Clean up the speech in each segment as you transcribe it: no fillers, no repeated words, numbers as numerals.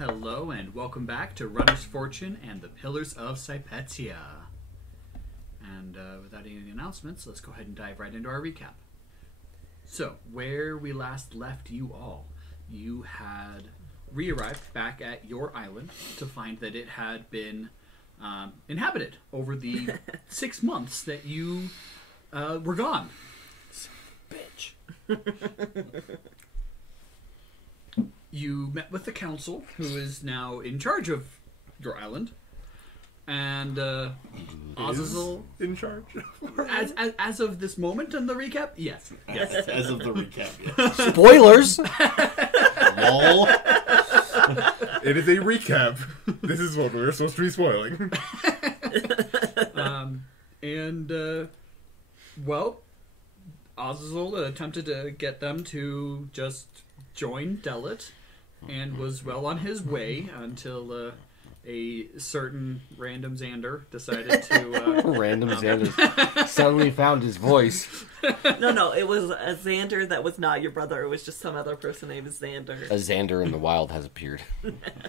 Hello and welcome back to Runner's Fortune and the Pillars of Sypetia. And without any announcements, let's go ahead and dive right into our recap. So, where we last left you all, you had re-arrived back at your island to find that it had been inhabited over the 6 months that you were gone. Bitch. You met with the council, who is now in charge of your island, and Azazel in charge. as of this moment in the recap, yes. As of the recap, yes. Spoilers. Lol. It is a recap. This is what we're supposed to be spoiling. Well, Azazel attempted to get them to just join Delit, and was well on his way until a certain random Xander decided to... Random Xander suddenly found his voice. No, it was a Xander that was not your brother. It was just some other person named Xander. A Xander in the wild has appeared.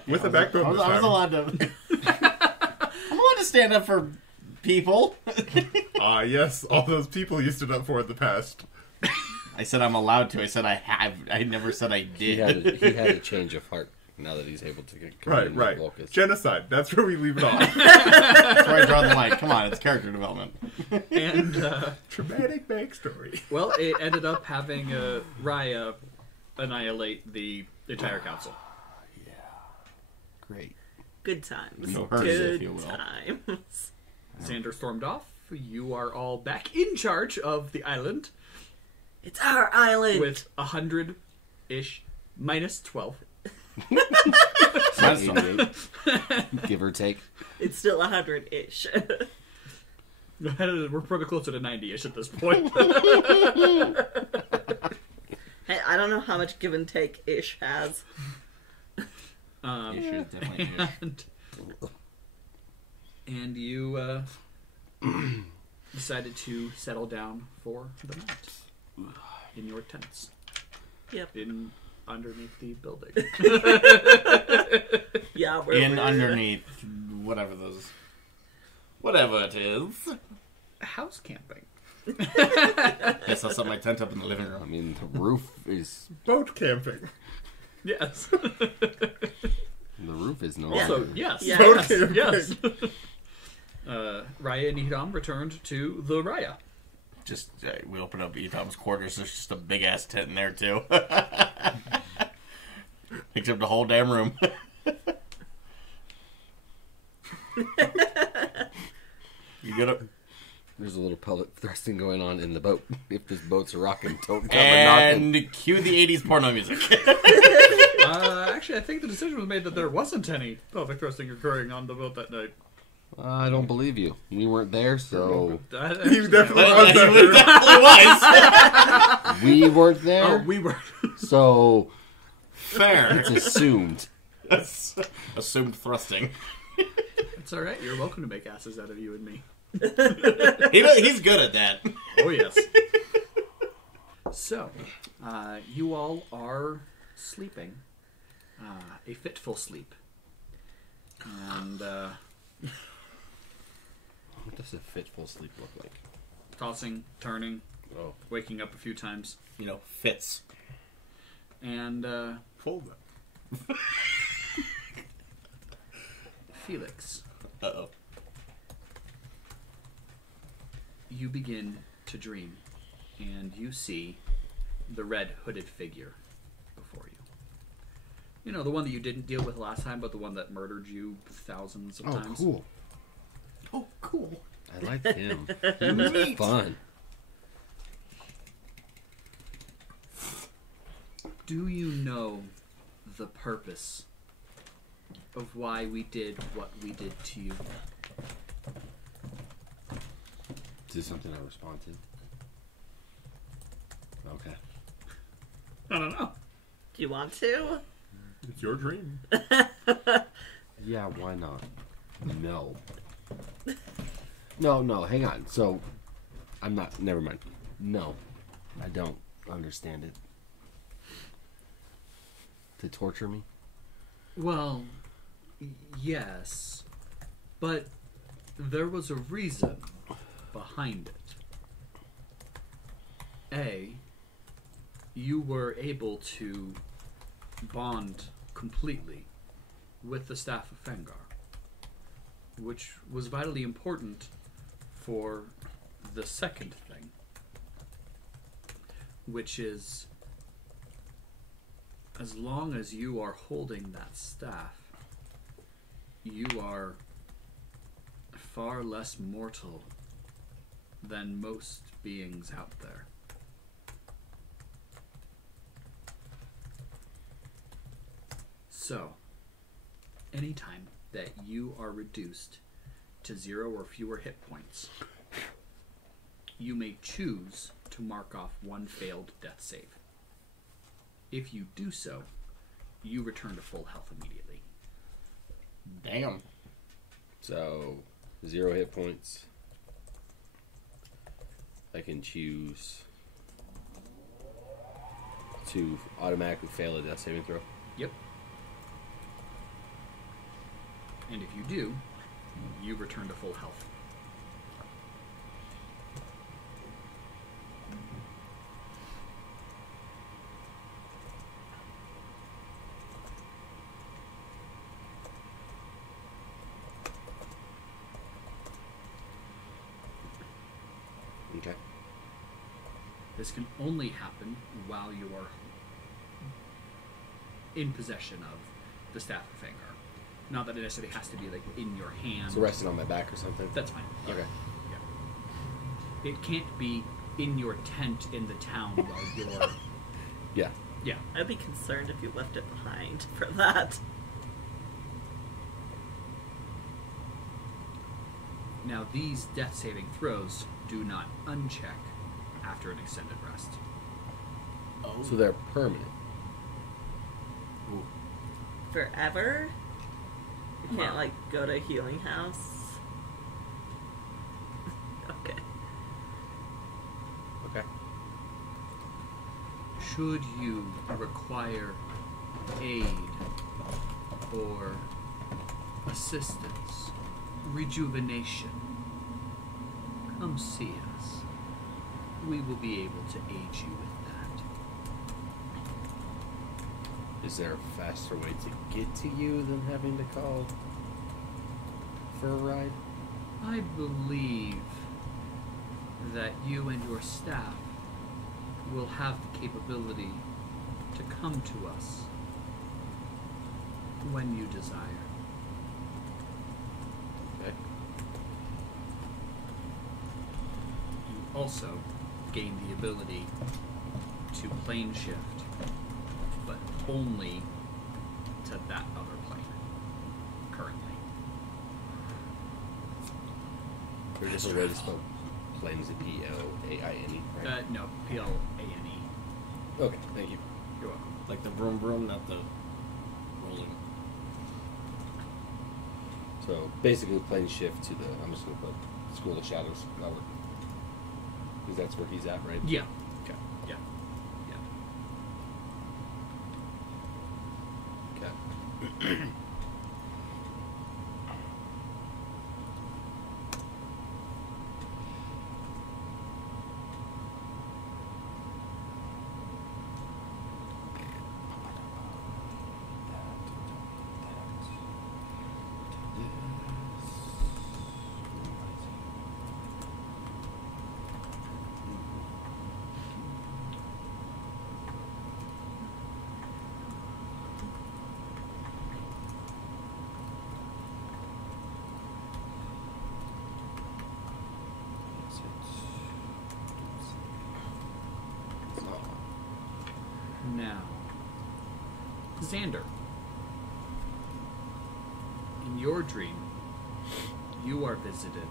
With a backbone I was allowed to... I'm allowed to stand up for people. Ah, yes. All those people you stood up for in the past. I said I'm allowed to. I said I have. I never said I did. He had a change of heart now that he's able to get Right. Genocide. That's where we leave it off. That's where I draw the line. Come on, it's character development. And, Traumatic backstory. well, it ended up having Raya annihilate the entire council. Yeah. Great. Good times. No hers, Good if you will. times. Xander stormed off. You are all back in charge of the island It's our island. with 100-ish minus 12. That's 88, give or take. It's still 100-ish. We're probably closer to 90-ish at this point. Hey, I don't know how much give and take ish has. Issue is definitely an issue. and you decided to settle down for the night in your tents. Yep. Underneath the building. Yeah, In underneath whatever it is. House camping. Guess I'll set my tent up in the living I room. mean, the roof is Boat camping. Yes. the roof is no Also, longer. yes. Yeah. Boat Yes. camping. Yes. Raya and Idham returned to the Raya. Just we open up Idham's quarters. There's just a big ass tent in there too. Except the whole damn room. You get it? There's a little pellet thrusting going on in the boat. If this boat's rocking, don't come and And cue the 80s porno music. Actually, I think the decision was made that there wasn't any pelvic thrusting occurring on the boat that night. I don't believe you. We weren't there, so You definitely Well, was it that. definitely was. we weren't there. Oh, we were. So Fair. it's assumed. That's assumed thrusting. It's all right. You're welcome to make asses out of you and me. He's good at that. Oh, yes. So, you all are sleeping. A fitful sleep. And What does a fitful sleep look like? tossing, turning, Oh, waking up a few times. You know, fits. And Fold that. Felix, Uh-oh. you begin to dream. And you see the red hooded figure before you. You know, the one that you didn't deal with last time, but the one that murdered you thousands of times. cool. Oh, cool. I liked him. He was fun. Do you know the purpose of why we did what we did to you? Is this something I respond to? Okay. I don't know. Do you want to? It's your dream. Yeah, why not? No. No, hang on. So, I'm not... Never mind. No, I don't understand it. To torture me? Well, yes, but there was a reason behind it. You were able to bond completely with the Staff of Fengar, which was vitally important for the second thing, which is, as long as you are holding that staff, you are far less mortal than most beings out there. So, anytime that you are reduced to 0 or fewer hit points, you may choose to mark off 1 failed death save. If you do so, you return to full health immediately. Damn. So, 0 hit points. I can choose to automatically fail a death saving throw. Yep. And if you do, you return to full health. Okay. This can only happen while you are in possession of the Staff of Fengar. Not that it necessarily has to be like in your hand. So resting on my back or something? That's fine. Yeah. Okay. Yeah. It can't be in your tent in the town while you're... Yeah. Yeah. I'd be concerned if you left it behind for that. Now, these death saving throws do not uncheck after an extended rest. Oh. So they're permanent. Ooh. Forever? You can't, Well. like, go to a healing house? Okay. Okay. Should you require aid or assistance, rejuvenation, come see us. We will be able to aid you with that. Is there a faster way to get to you than having to call for a ride? I believe that you and your staff will have the capability to come to us when you desire. Okay. You also gain the ability to plane shift, but only to that other plane currently. There's just a way to spell plane. Is it P-L-A-I-N-E? Right? No, P-L-A-N-E. Okay, thank you. You're welcome. Like the broom broom, not the rolling. So basically, plane shift to the. I'm just gonna put School of Shadows. That work. Because that's where he's at, right? Yeah. Okay. Yeah. Yeah. Okay. Now, Xander, in your dream, you are visited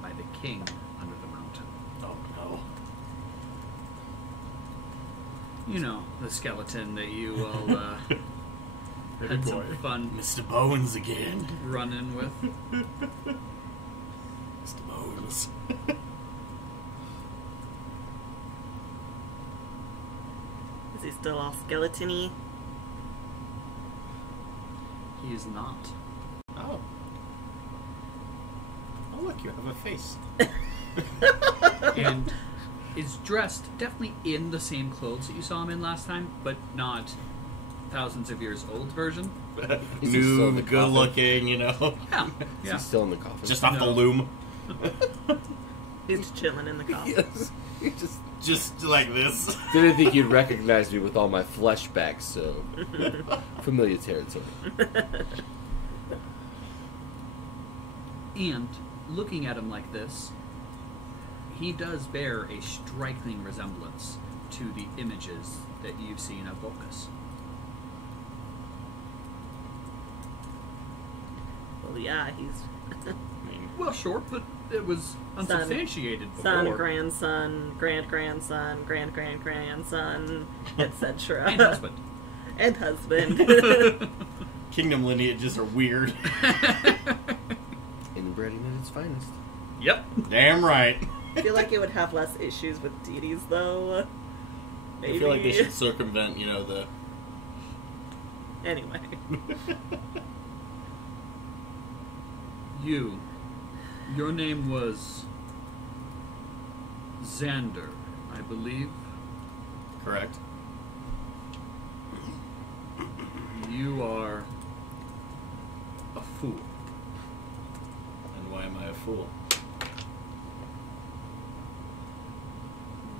by the king under the mountain. Oh no. You know, the skeleton that you all Baby had boy. some fun Mr. Bones again. running with. Mr. Bones. Is he still all skeleton-y? He is not. Oh. Oh, look, you have a face. And is dressed definitely in the same clothes that you saw him in last time, but not thousands of years old version. Is he still in New, the good coffin? looking, you know. Yeah. Is Yeah. he still in the coffin? Just off the No. loom. He's chilling in the coffin. Yes. He Just like this. didn't think you'd recognize me with all my flesh back, so familiar territory. And looking at him like this, he does bear a striking resemblance to the images that you've seen of Vulcus. Well, yeah, he's I mean, Well, sure, but it was unsubstantiated son, before. grandson, grand-grandson, grand-grand-grandson, etc. And husband. And husband. kingdom lineages are weird. Inbreeding at its finest. Yep. Damn right. I feel like it would have less issues with deities, though. Maybe. I feel like they should circumvent, you know, the... Anyway. Your name was Xander, I believe. Correct. You are a fool. And why am I a fool?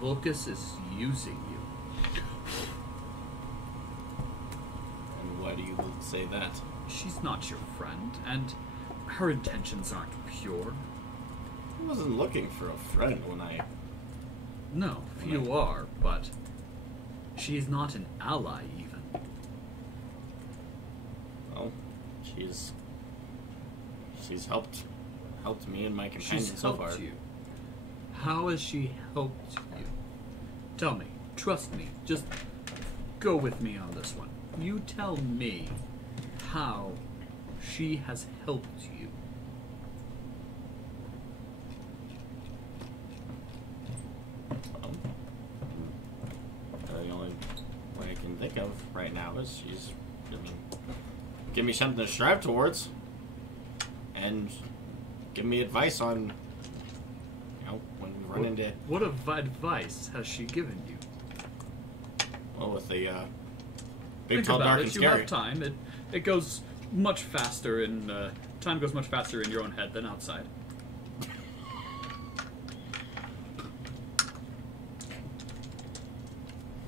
Vulcus is using you. And why do you say that? She's not your friend, and her intentions aren't pure. I wasn't looking for a friend when I... No, you are, but she is not an ally, even. Well, she's helped me and my companions She's so helped far. you. How has she helped you? Tell me. Trust me. Just go with me on this one. You tell me how she has helped you. Well, the only way I can think of right now is give me something to strive towards, and give me advice on, you know, when we run into, What advice has she given you? well, with the big, Think tall, about dark, it. and You scary. have time. It goes much faster in time goes much faster in your own head than outside.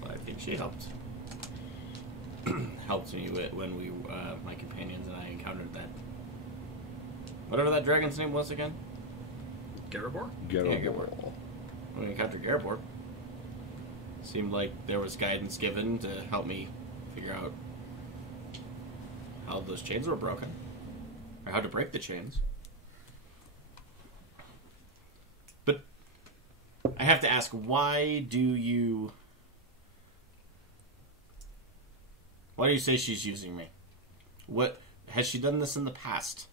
Well, I think she helped me when we my companions and I encountered that, whatever that dragon's name was again. Garibor? Garibor. When we encountered Garibor, seemed like there was guidance given to help me figure out how those chains were broken, or how to break the chains. But I have to ask, why do you say she's using me? What has she done this in the past?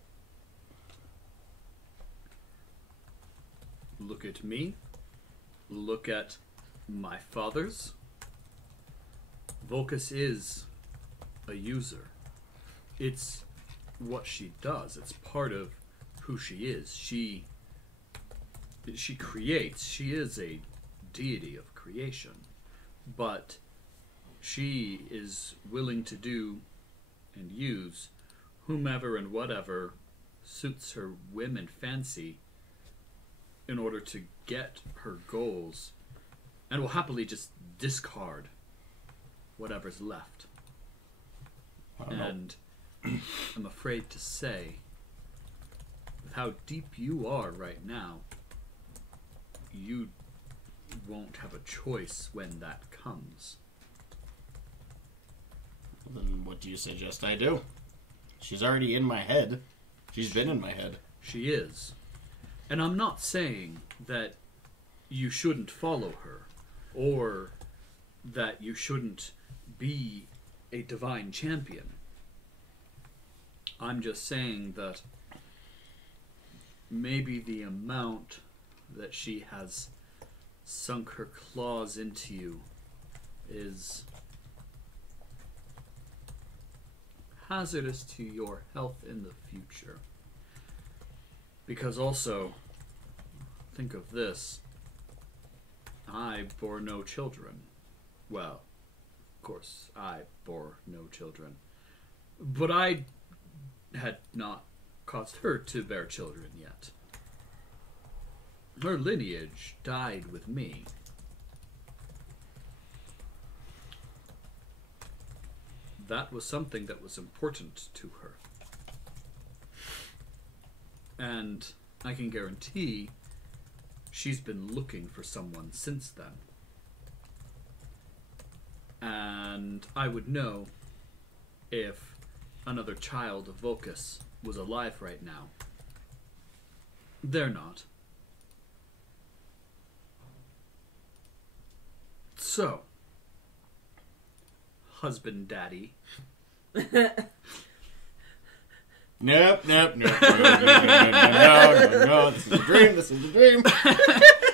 Look at me. Look at my father's. Vulcus is a user. It's what she does. It's part of who she is. She creates. She is a deity of creation. But she is willing to do and use whomever and whatever suits her whim and fancy in order to get her goals, and will happily just discard whatever's left. I don't know. And I'm afraid to say, with how deep you are right now, you won't have a choice when that comes. Then what do you suggest I do? She's already in my head. She's been in my head. She is. And I'm not saying that you shouldn't follow her, or that you shouldn't be a divine champion. I'm just saying that maybe the amount that she has sunk her claws into hazardous to your health in the future. Because also, think of this. I bore no children. Well, of course, I bore no children. But I had not caused her to bear children yet. Her lineage died with me. That was something that was important to her. And I can guarantee she's been looking for someone since then. And I would know if another child of Vulcus was alive right now. They're not. So, husband daddy. Nope. No. This is a dream. This is a dream.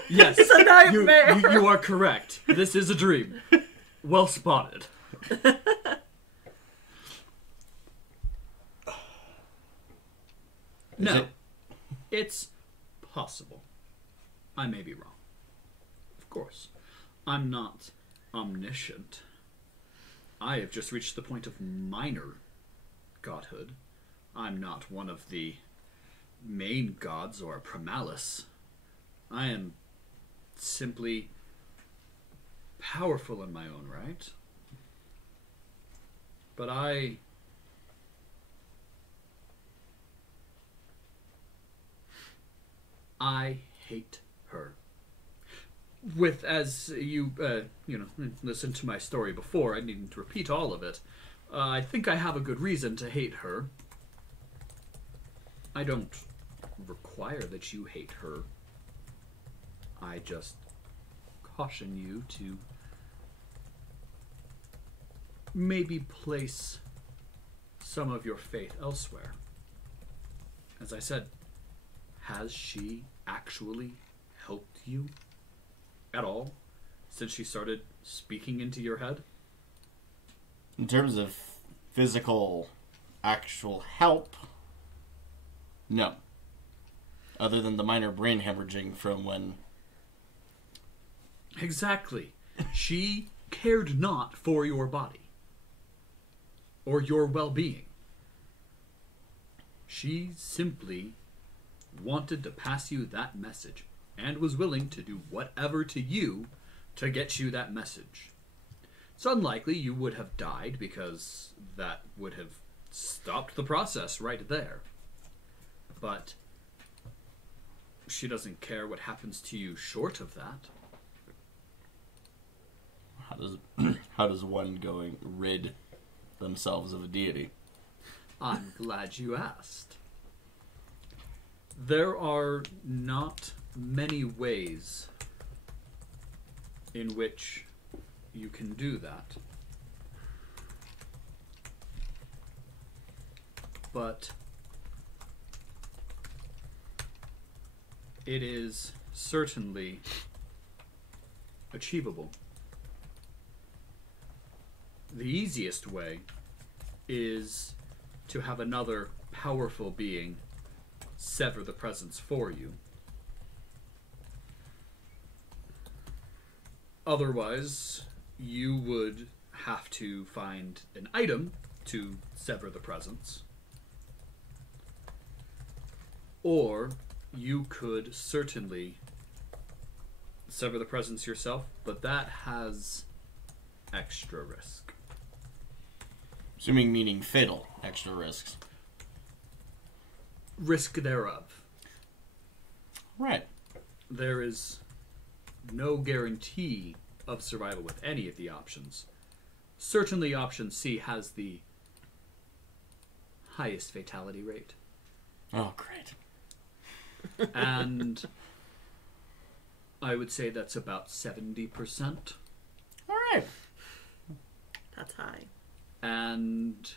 Yes, It's a nightmare. you are correct. This is a dream. Well spotted. No, it's possible. I may be wrong. Of course. I'm not omniscient. I have just reached the point of minor godhood. I'm not one of the main gods or Primalis. I am simply powerful in my own right. But I hate her. With, as you, listened to my story before, I needn't repeat all of it. I think I have a good reason to hate her. I don't require that you hate her. I just caution you to maybe place some of your faith elsewhere. As I said, has she actually helped you at all since she started speaking into your head? In terms of physical, actual help, no. Other than the minor brain hemorrhaging from when... Exactly. She cared not for your body or your well-being. She simply wanted to pass you that message and was willing to do whatever to you to get you that message. It's unlikely you would have died because that would have stopped the process right there. But she doesn't care what happens to you short of that. How does one going rid themselves of a deity? I'm glad you asked. There are not many ways in which you can do that. But it is certainly achievable. The easiest way is to have another powerful being sever the presence for you. Otherwise, you would have to find an item to sever the presence. Or you could certainly sever the presence yourself, but that has extra risk. Assuming meaning fatal extra risks. Risk thereof. Right. There is no guarantee of survival with any of the options. Certainly option C has the highest fatality rate. Oh, great. And I would say that's about 70%. All right. That's high. And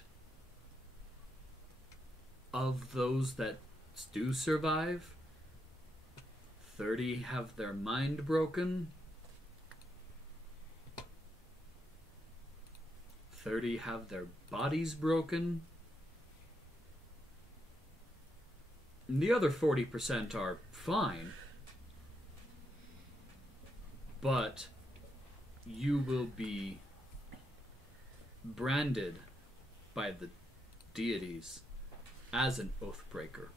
of those that do survive, 30 have their mind broken, 30 have their bodies broken, The other 40% are fine, but you will be branded by the deities as an oathbreaker.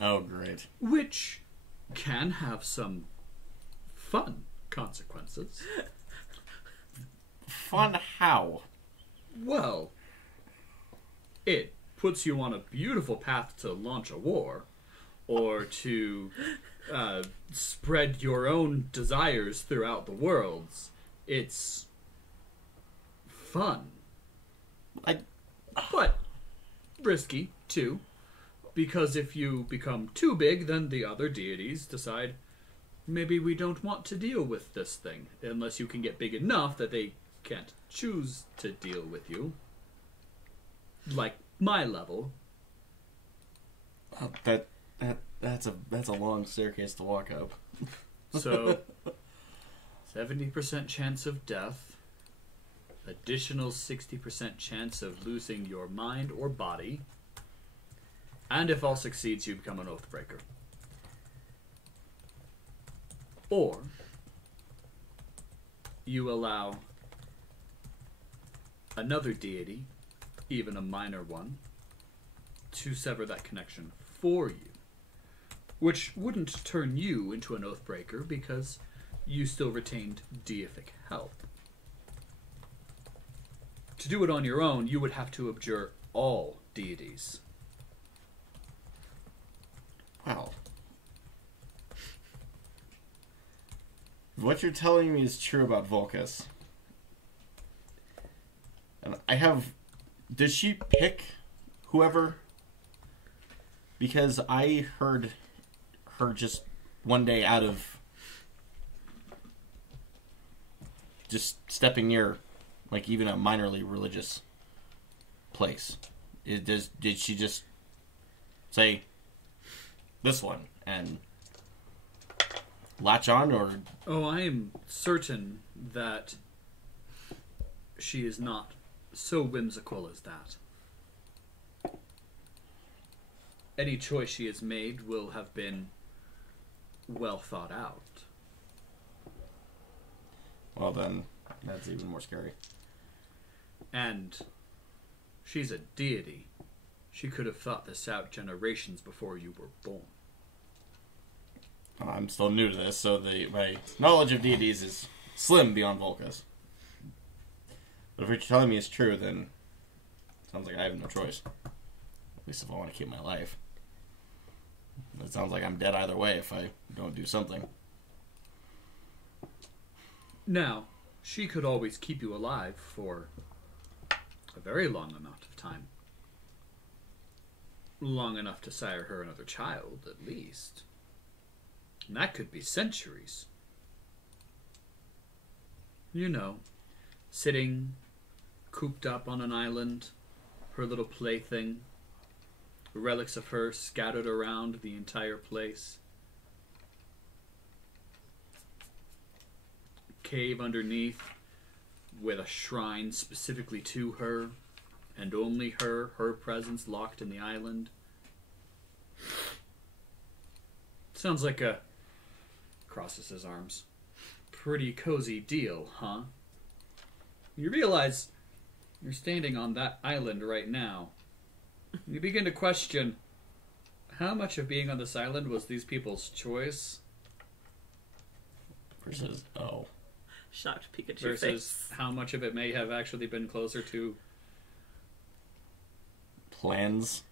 Oh, great. Which can have some fun consequences. Fun how? Well, it puts you on a beautiful path to launch a war, or to spread your own desires throughout the worlds. It's fun. But risky, too. Because if you become too big, then the other deities decide, maybe we don't want to deal with this thing. Unless you can get big enough that they can't choose to deal with you. Like my level. Oh, that's a long staircase to walk up. So, 70% chance of death. Additional 60% chance of losing your mind or body. And if all succeeds, you become an Oathbreaker. Or, you allow another deity, even a minor one, to sever that connection for you. Which wouldn't turn you into an Oathbreaker because you still retained deific help. To do it on your own, you would have to abjure all deities. Wow. What you're telling me is true about Volcas. And I have... Did she pick whoever? Because I heard her just one day out of... just stepping near, like, even a minorly religious place. Did she just say, this one, and latch on, or... Oh, I am certain that she is not so whimsical as that. Any choice she has made will have been well thought out. Well, then, that's even more scary. And she's a deity. She could have thought this out generations before you were born. I'm still new to this, so my knowledge of deities is slim beyond Volcas. But if what you're telling me is true, then it sounds like I have no choice. At least if I want to keep my life. It sounds like I'm dead either way if I don't do something. Now, she could always keep you alive for a very long amount of time. Long enough to sire her another child, at least. And that could be centuries. You know, sitting cooped up on an island, her little plaything, relics of her scattered around the entire place. Cave underneath with a shrine specifically to her, and only her presence locked in the island. Sounds like a... crosses his arms. Pretty cozy deal, huh? You realize you're standing on that island right now. You begin to question how much of being on this island was these people's choice Versus, oh. Shocked Pikachu versus face. how much of it may have actually been closer to Plans.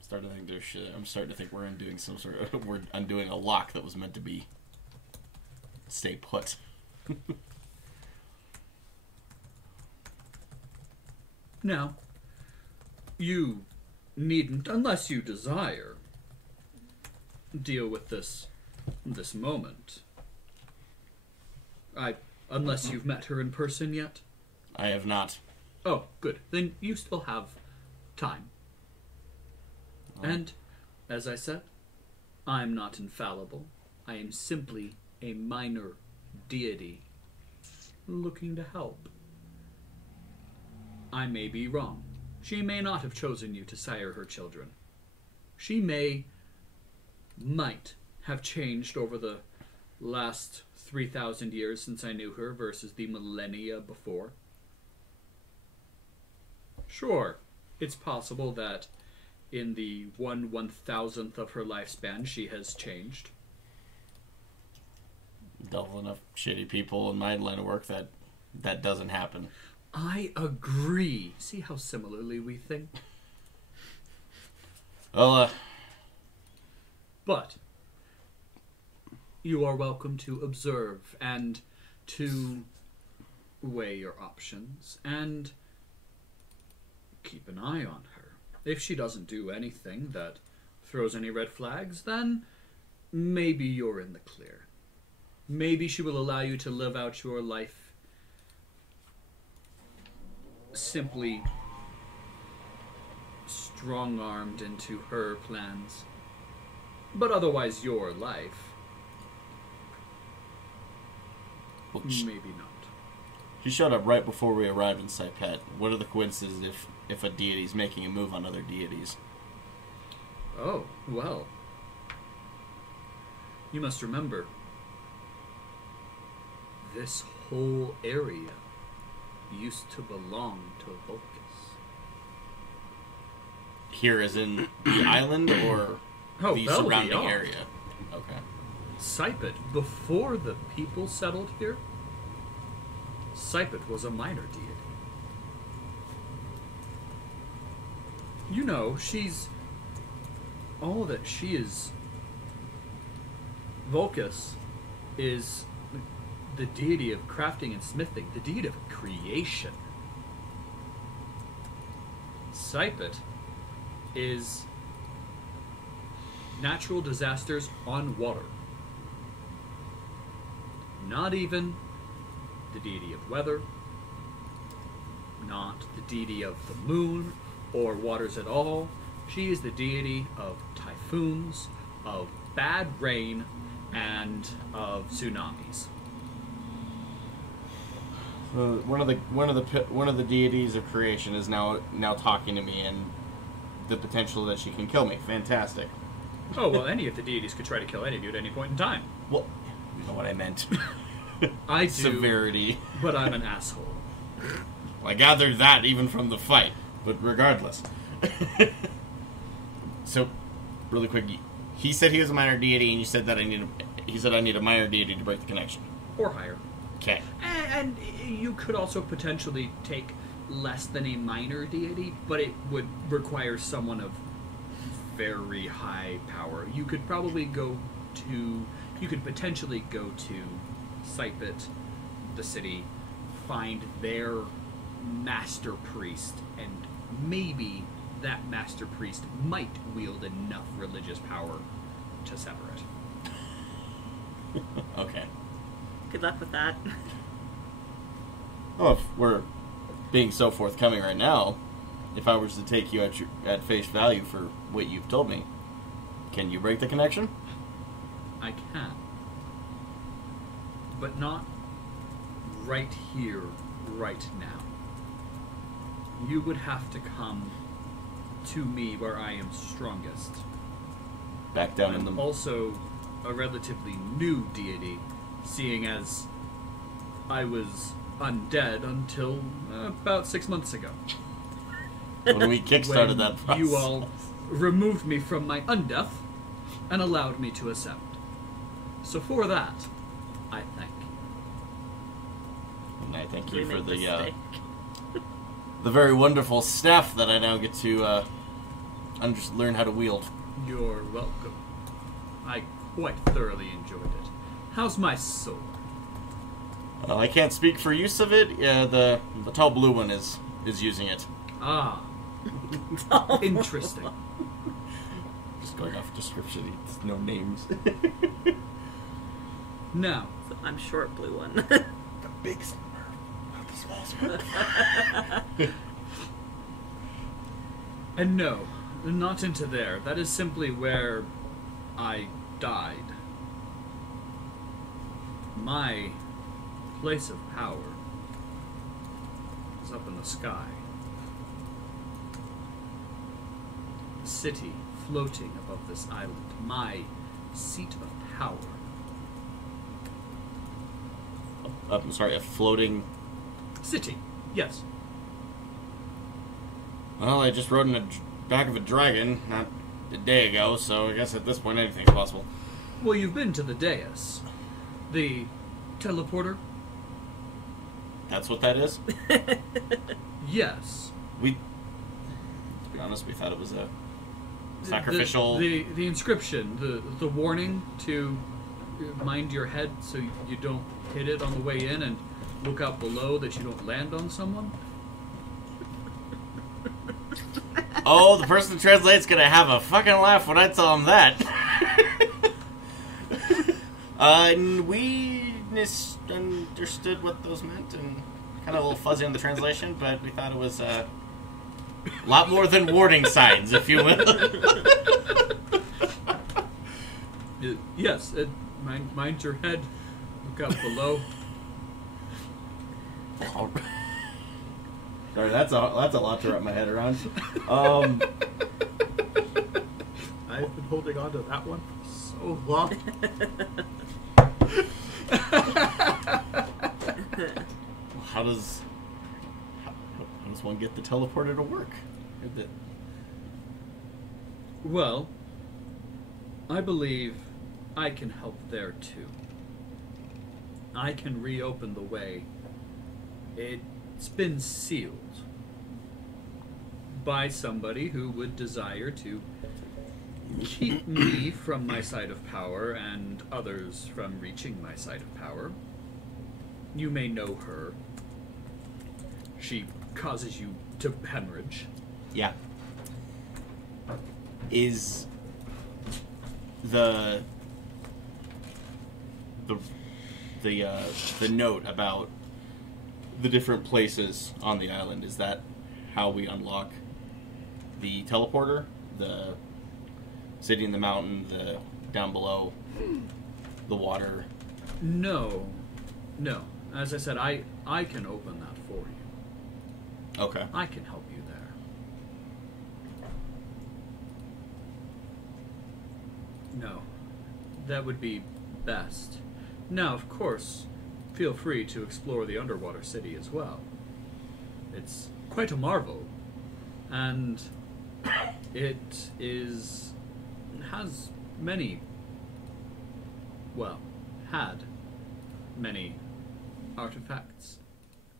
Starting to think there's shit. I'm starting to think we're undoing some sort of... we're undoing a lock that was meant to be... stay put. Now, you needn't, unless you desire, deal with this moment. Unless you've met her in person yet. I have not. Oh, good. Then you still have time. Oh. And, as I said, I'm not infallible. I am simply a minor deity looking to help. I may be wrong. She may not have chosen you to sire her children. She might have changed over the last 3,000 years since I knew her versus the millennia before. Sure, it's possible that in the 1/1000th of her lifespan she has changed. Double enough shitty people in my line of work that doesn't happen. I agree. See how similarly we think? Well, But you are welcome to observe and to weigh your options and keep an eye on her. If she doesn't do anything that throws any red flags, then maybe you're in the clear. Maybe she will allow you to live out your life simply strong-armed into her plans. But otherwise, your life, well, maybe not. she showed up right before we arrived in Sypetia. What are the coincidences if a deity's making a move on other deities? Oh, well. You must remember, this whole area used to belong to Vulcus. Here as in the island or Oh, the that'll be surrounding off. area? Okay. Sypet, before the people settled here, Sypet was a minor deity. You know, she's... all that she is... Vulcus is the deity of crafting and smithing, the deity of creation. Sypet is natural disasters on water. Not even the deity of weather, not the deity of the moon or waters at all. She is the deity of typhoons, of bad rain, and of tsunamis. One of the deities of creation is now talking to me, and the potential that she can kill me. Fantastic. Oh, well, any of the deities could try to kill any of you at any point in time. Well, you know what I meant. I do, Severity. but I'm an asshole. Well, I gathered that even from the fight, but regardless. So, really quick, he said he was a minor deity, and you said that he said I need a minor deity to break the connection. Or higher. Okay. And you could also potentially take less than a minor deity, but it would require someone of very high power. You could probably you could potentially go to Sypet, the city, find their master priest, and maybe that master priest might wield enough religious power to sever it. Okay. Good luck with that. Well, if we're being so forthcoming right now, if I was to take you at face value for what you've told me, can you break the connection? I can. But not right here, right now. You would have to come to me where I am strongest. Back down in I'm the... also a relatively new deity, seeing as I was undead until about 6 months ago. When we kickstarted When that process. you all removed me from my undeath and allowed me to ascend. So for that, I thank you. And I thank We you for made the mistake. the very wonderful staff that I now get to learn how to wield. You're welcome. I quite thoroughly enjoyed it. How's my sword? I can't speak for use of it. The tall blue one is using it. Ah. Interesting. Just going off description, it's no names. Now, So I'm short blue one. The big smurf, not the small smurf. and no, not into there. That is simply where I died. My place of power is up in the sky. city floating above this island, my seat of power. I'm sorry, a floating... City, yes. Well, I just rode in the back of a dragon not a day ago, so I guess at this point anything's possible. Well, you've been to the dais. The teleporter? That's what that is? Yes. To be honest, we thought it was a sacrificial... The inscription, the warning to mind your head so you don't hit it on the way in and look out below that you don't land on someone. Oh, the person who translates gonna have a fucking laugh when I tell him that. We understood what those meant and kind of a little fuzzy on the translation, but we thought it was a lot more than warning signs, if you will. Yes, mind your head. Look out below. Sorry, that's a lot to wrap my head around. I've been holding on to that one so long. How does one get the teleporter to work? Well, I believe I can help there too. I can reopen the way. It's been sealed by somebody who would desire to keep me from my side of power and others from reaching my side of power. You may know her. She causes you to hemorrhage. Yeah. Is the note about the different places on the island, is that how we unlock the teleporter? The city in the mountain, the down below, the water? No. As I said, I can open that for you. Okay. I can help you there. No. That would be best. Now, of course, feel free to explore the underwater city as well. It's quite a marvel. And it has many, well, had many artifacts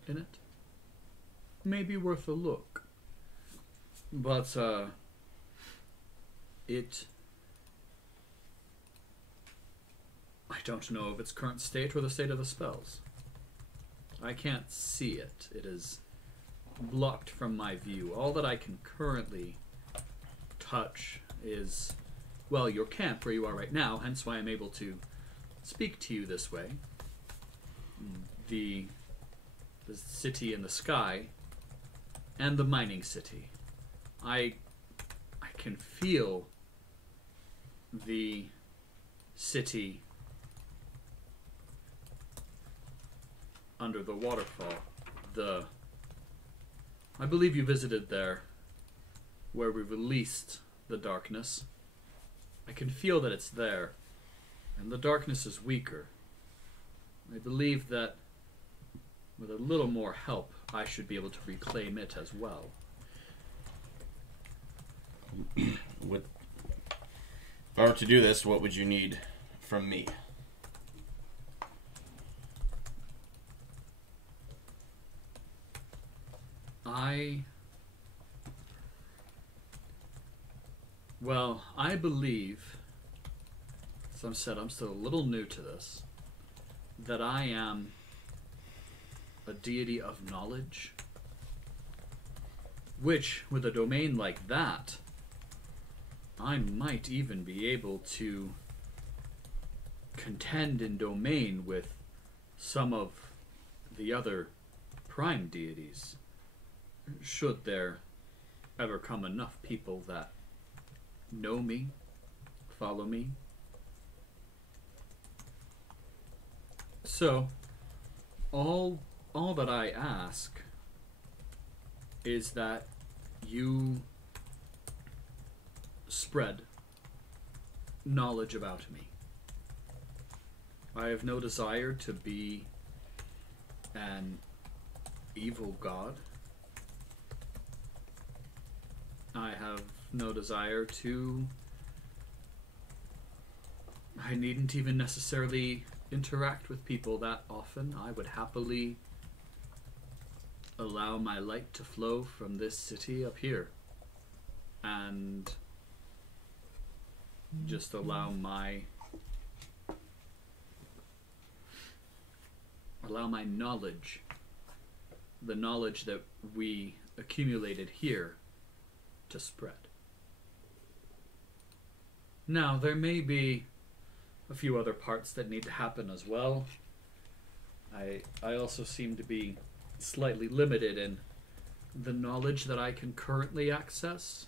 in it. Maybe worth a look. But, I don't know of its current state or the state of the spells. I can't see it. It is blocked from my view. All that I can currently touch is, well, your camp where you are right now, hence why I'm able to speak to you this way. The city in the sky and the mining city. I can feel the city under the waterfall. I believe you visited there, where we released the darkness. I can feel that it's there, and the darkness is weaker. I believe that with a little more help, I should be able to reclaim it as well. If I were to do this, what would you need from me? I believe, as I've said, I'm still a little new to this, that I am a deity of knowledge, which, with a domain like that, I might even be able to contend in domain with some of the other prime deities, should there ever come enough people that know me, follow me. So, all that I ask is that you spread knowledge about me. I have no desire to be an evil god. I have no desire to... I needn't even necessarily interact with people that often. I would happily allow my light to flow from this city up here and just allow my knowledge, the knowledge that we accumulated here, to spread. Now, there may be a few other parts that need to happen as well. I also seem to be slightly limited in the knowledge that I can currently access.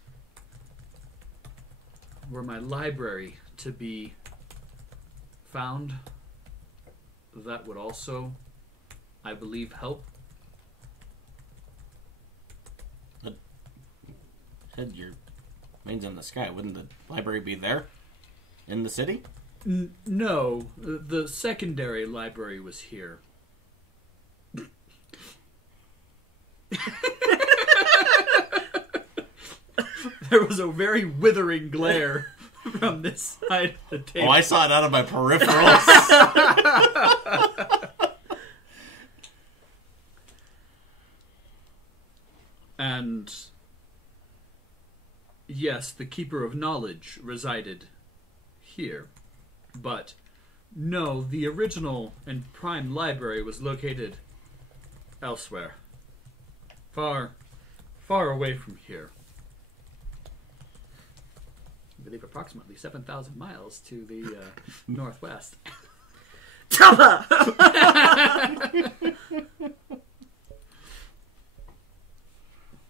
Were my library to be found, that would also, I believe, help. But head your wings in the sky. Wouldn't the library be there? In the city? No, the secondary library was here. There was a very withering glare from this side of the table. Oh, I saw it out of my peripherals. And yes, the Keeper of Knowledge resided here. But no, the original and prime library was located elsewhere. Far, far away from here. I believe approximately 7,000 miles to the northwest. Deva!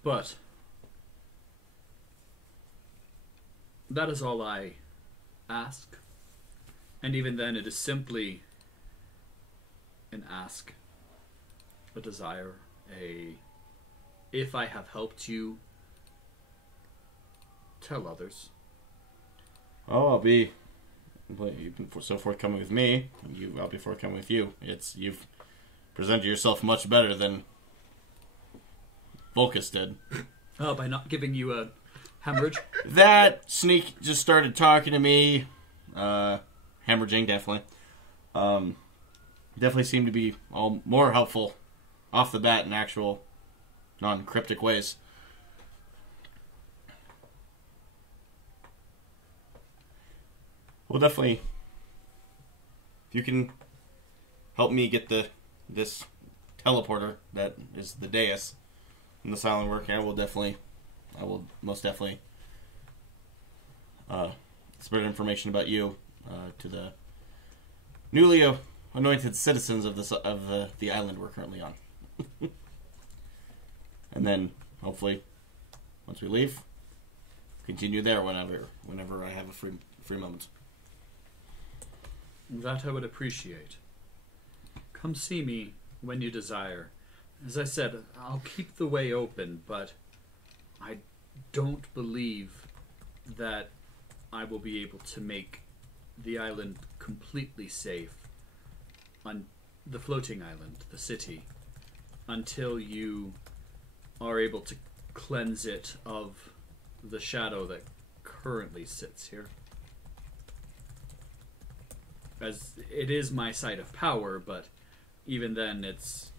But that is all I ask. And even then, it is simply an ask, a desire, if I have helped you, tell others. Oh, I'll be... You've been so forthcoming with me. I'll be forthcoming with you. You've presented yourself much better than Volcus did. Oh, by not giving you a hemorrhage? That sneak just started talking to me. Hemorrhaging, definitely. Definitely seemed to be all more helpful off the bat in actual non-cryptic ways. Well, definitely, if you can help me get this teleporter that is the dais and the silent working, I will most definitely spread information about you to the newly anointed citizens of the island we're currently on. And then, hopefully, once we leave, continue there whenever I have a free moment. That I would appreciate. Come see me when you desire. As I said, I'll keep the way open, but I don't believe that I will be able to make the island completely safe, on the floating island, the city, until you are able to cleanse it of the shadow that currently sits here. As it is my site of power, but even then it's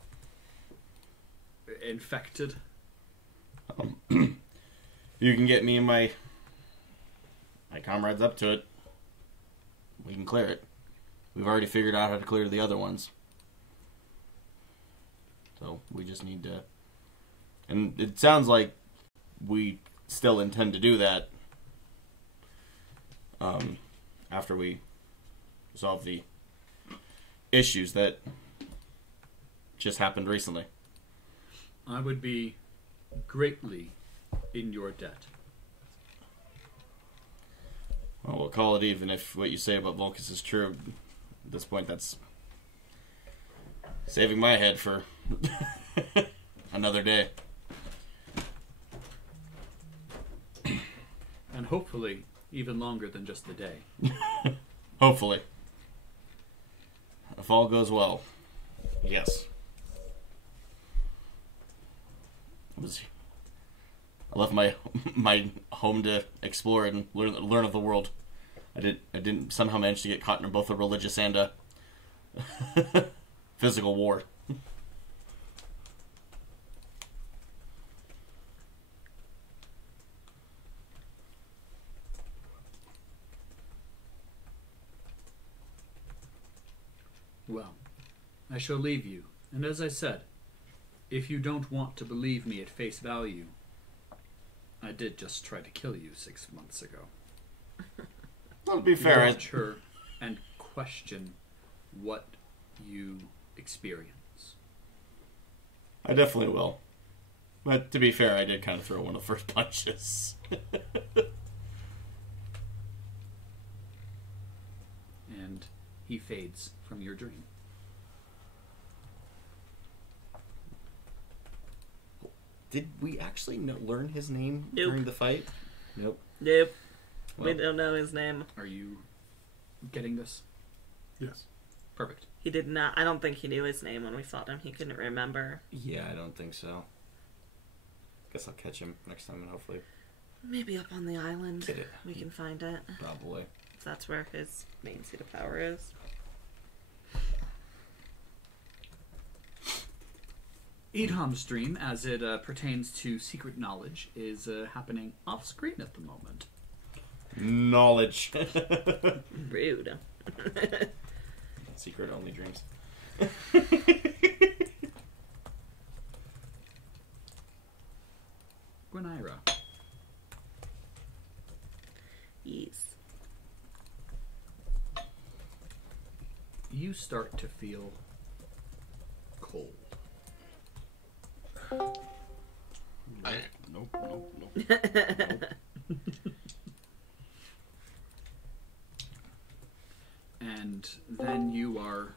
infected. You can get me and my comrades up to it. We can clear it. We've already figured out how to clear the other ones. So we just need to... And it sounds like we still intend to do that after we resolve the issues that just happened recently. I would be greatly in your debt. Well, we'll call it even if what you say about Volcus is true. At this point, that's saving my head for another day. And hopefully, even longer than just the day. Hopefully. If all goes well. Yes. I left my home to explore and learn of the world. I didn't somehow manage to get caught in both a religious and a physical war. Well, I shall leave you. And as I said, if you don't want to believe me at face value, I did just try to kill you 6 months ago. Well, to be fair, Watch her and question what you experience. I definitely will. But to be fair, I did kind of throw one of the first punches. And he fades from your dream. Did we actually learn his name Nope. during the fight? Nope. Nope. Well, We don't know his name. Are you getting this? Yes. Perfect. He did not. I don't think he knew his name when we fought him. He couldn't remember. yeah, I don't think so. Guess I'll catch him next time and hopefully Maybe up on the island. get it. We can find it. Probably. If that's where his main seat of power is. Idham's dream, as it pertains to secret knowledge, is happening off-screen at the moment. Knowledge. Rude. Secret only dreams. Gwyneira. Yes. You start to feel cold. Nope. And then you are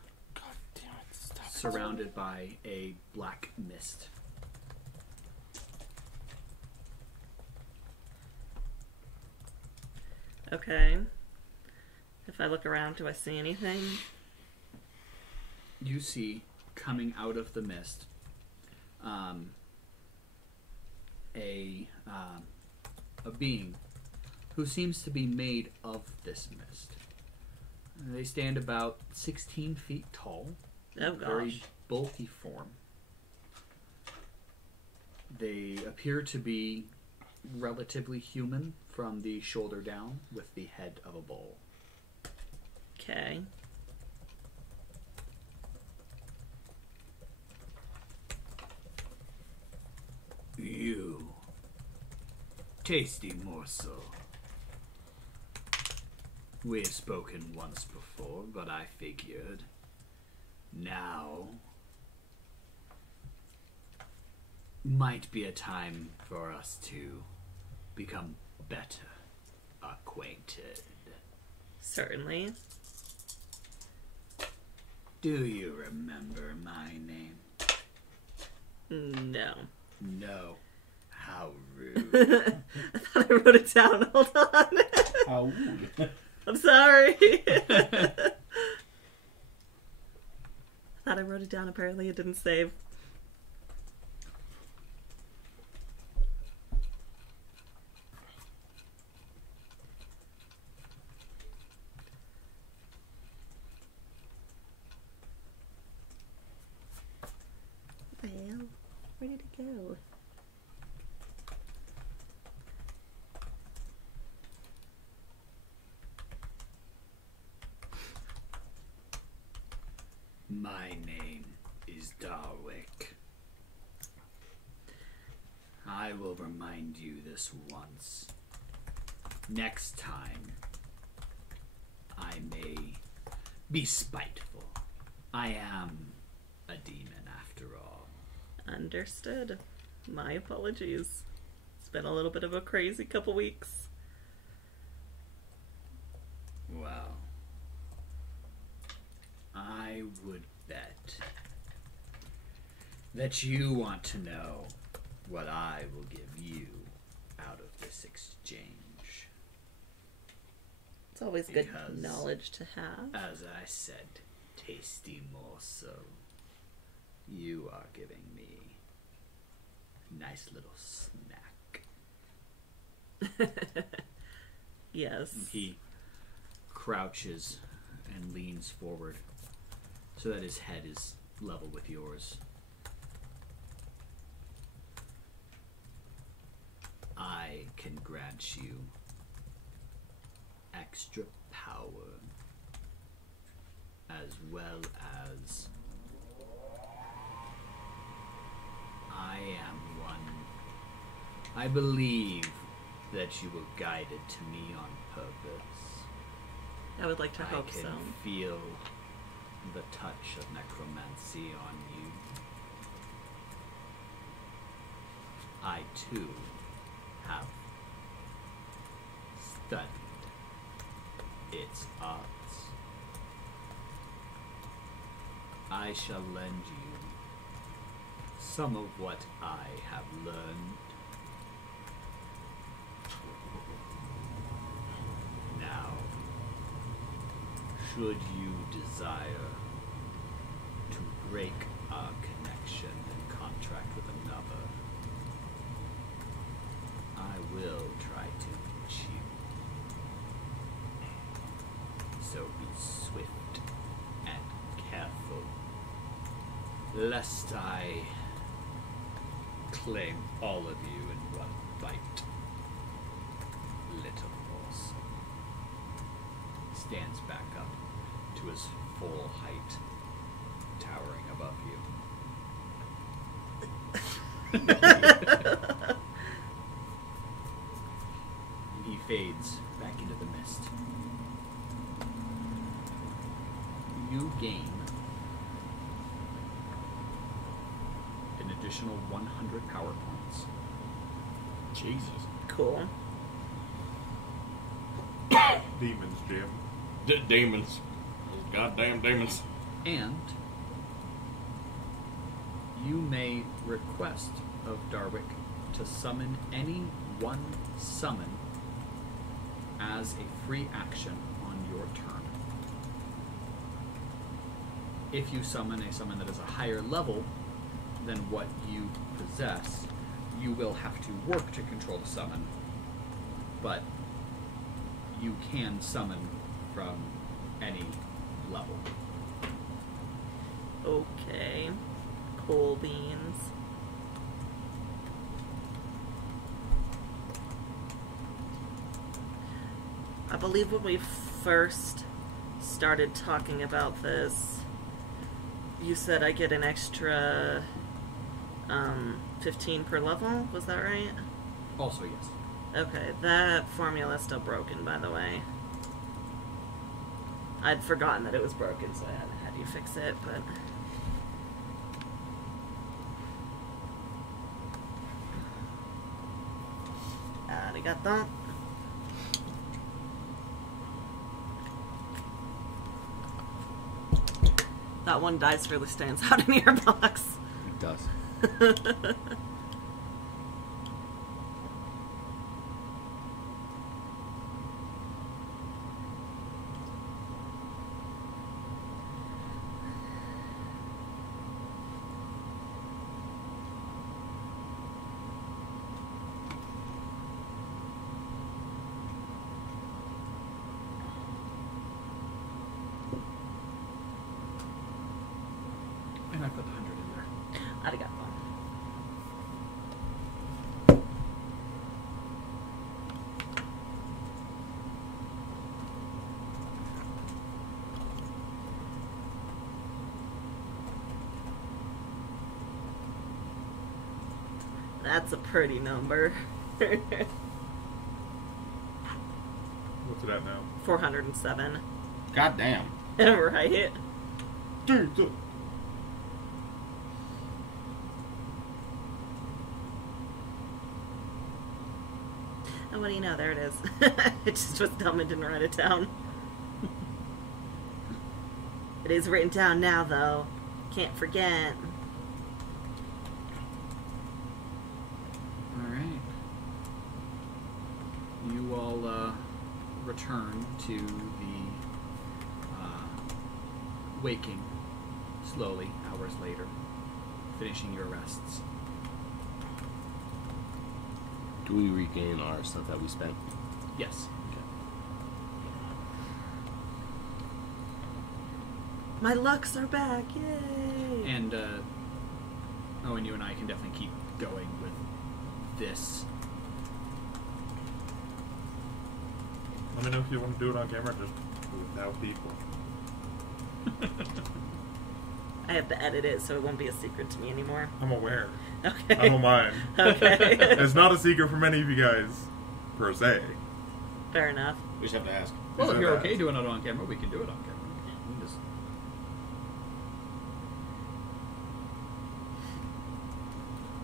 surrounded by a black mist. Okay. If I look around, do I see anything? You see, coming out of the mist, a being who seems to be made of this mist. They stand about 16 feet tall. Oh, Very gosh. bulky form. They appear to be relatively human from the shoulder down, with the head of a bull. Okay. You. Tasty morsel. We've spoken once before, but I figured now might be a time for us to become better acquainted. Certainly. Do you remember my name? No. No. How rude. I thought I wrote it down. Hold on. How? I'm sorry. I thought I wrote it down. Apparently it didn't save. Well, where did it go? My name is Darwick. I will remind you this once. Next time, I may be spiteful. I am a demon after all. Understood. My apologies. It's been a little bit of a crazy couple weeks. Well, I would bet that you want to know what I will give you out of this exchange. It's always good Because- knowledge to have. As I said, tasty morsel. You are giving me a nice little snack. Yes. He crouches and leans forward so that his head is level with yours. I can grant you extra power as well as I am one. I believe that you were guided to me on purpose. I would like to I hope can so. feel the touch of necromancy on you. I too have studied its arts. I shall lend you some of what I have learned. Now, should you desire to break our connection and contract with another, I will try to reach you. So be swift and careful, lest I claim all of you in one bite. Little horse stands back up to his full height, towering above you. He fades back into the mist. You gain an additional 100 power points. Jesus. Cool. Demons, Jim. Demons. Those goddamn demons. And you may request of Darwick to summon any one summon as a free action on your turn. If you summon a summon that is a higher level than what you possess, you will have to work to control the summon, but you can summon from any level. Okay. Cool beans. I believe when we first started talking about this, you said I get an extra 15 per level. Was that right? Also, yes. Okay, that formula's still broken, by the way. I'd forgotten that it was broken, so I hadn't had you fix it, but... Arigato. That one dice really stands out in your box. It does. And I put the 100 in there. Arigato. That's a pretty number. What's it at now? 407. Goddamn. Right? Dude. And what do you know? There it is. It just was dumb and didn't write it down. It is written down now, though. Can't forget. Alright. You all return to the waking slowly hours later, finishing your rests. Do we regain our stuff that we spent? Yes. My lucks are back, yay! And Owen, you and I can definitely keep going with this. Let me know if you want to do it on camera, just without people. I have to edit it so it won't be a secret to me anymore. I'm aware. Okay. I don't mind. Okay. It's not a secret from any of you guys, per se. Fair enough. We just have to ask. Well, if Is you're that okay bad? doing it on camera, we can do it on camera. We can just...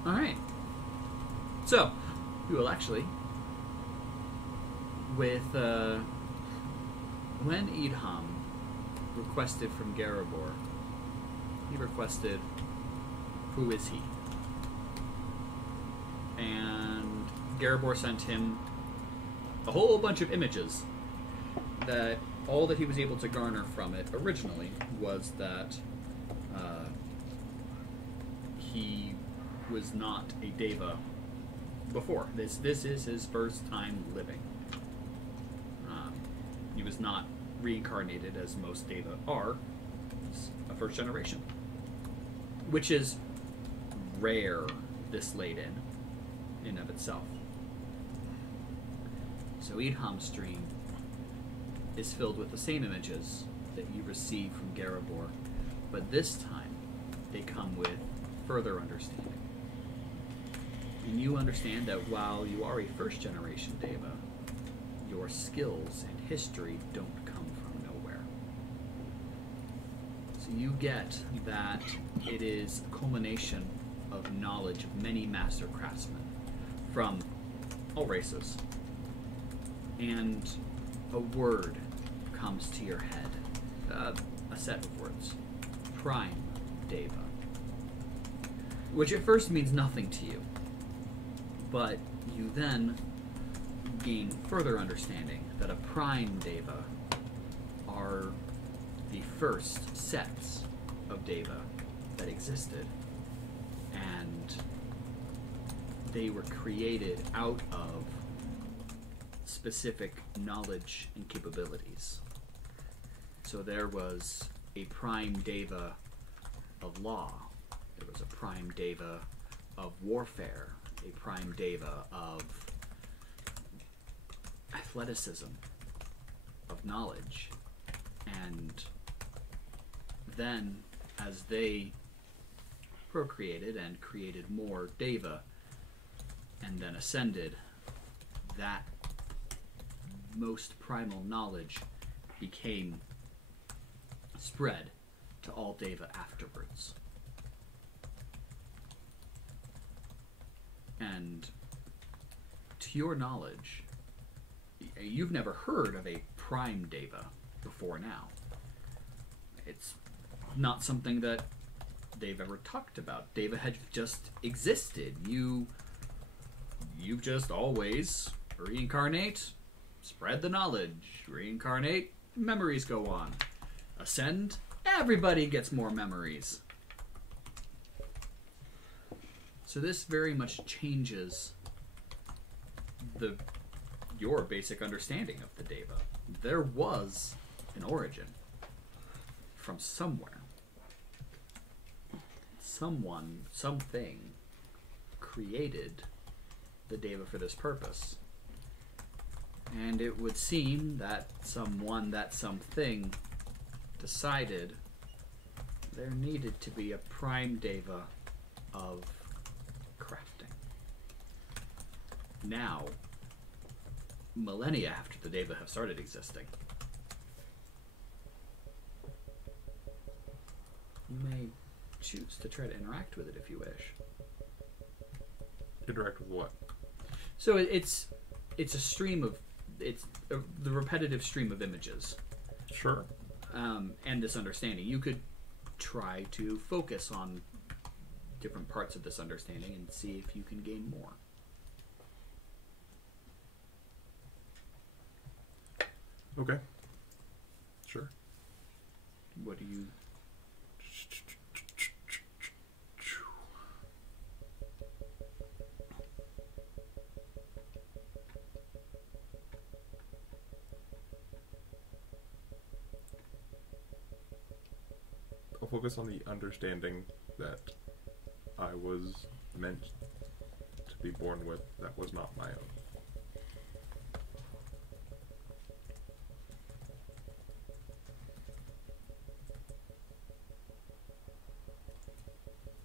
All right. So, we will actually, with when Idham requested from Garibor, he requested, "Who is he?" And Garibor sent him a whole bunch of images that all that he was able to garner from it originally was that he was not a Deva before. This is his first time living. He was not reincarnated as most Deva are. He's a first generation, which is rare this late in of itself. So Idham's stream is filled with the same images that you receive from Garibor, but this time they come with further understanding. And you understand that while you are a first generation Deva, your skills and history don't come from nowhere. So you get that it is a culmination of knowledge of many master craftsmen from all races. And a word comes to your head, a set of words, Prime Deva, which at first means nothing to you, but you then gain further understanding that a Prime Deva are the first sets of Deva that existed, and they were created out of specific knowledge and capabilities. So there was a Prime Deva of law, there was a Prime Deva of warfare, a Prime Deva of athleticism, of knowledge, and then as they procreated and created more Deva and then ascended, that most primal knowledge became spread to all Deva afterwards. And to your knowledge, you've never heard of a Prime Deva before now. It's not something that they've ever talked about. Deva had just existed. You've just always reincarnate, spread the knowledge, reincarnate, memories go on. Ascend, everybody gets more memories. So this very much changes your basic understanding of the Deva. There was an origin from somewhere. Someone, something created the Deva for this purpose. And it would seem that someone, that something, decided there needed to be a Prime Deva of crafting. Now, millennia after the Deva have started existing, you may choose to try to interact with it if you wish. Interact with what? So it's a stream of the repetitive stream of images, Sure. and this understanding. You could try to focus on different parts of this understanding and see if you can gain more. Okay. Sure. What do you... I'll focus on the understanding that I was meant to be born with that was not my own.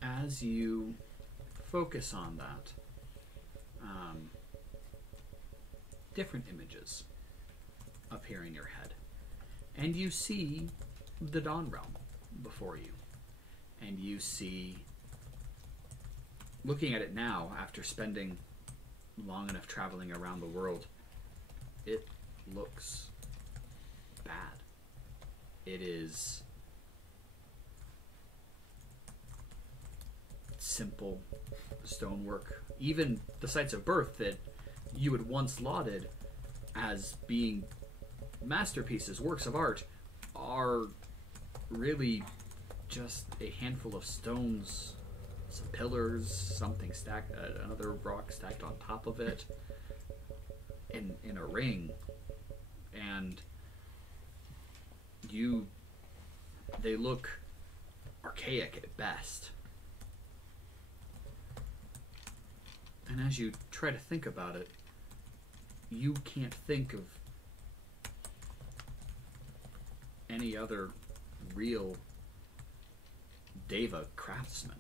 As you focus on that, different images appear in your head. And you see the Dawn Realm before you. And you see, looking at it now, after spending long enough traveling around the world, it looks bad. It is simple stonework. Even the sites of birth that you had once lauded as being masterpieces, works of art, are really just a handful of stones, some pillars, something stacked, another rock stacked on top of it, in a ring. And they look archaic at best. And as you try to think about it, you can't think of any other real Deva craftsmen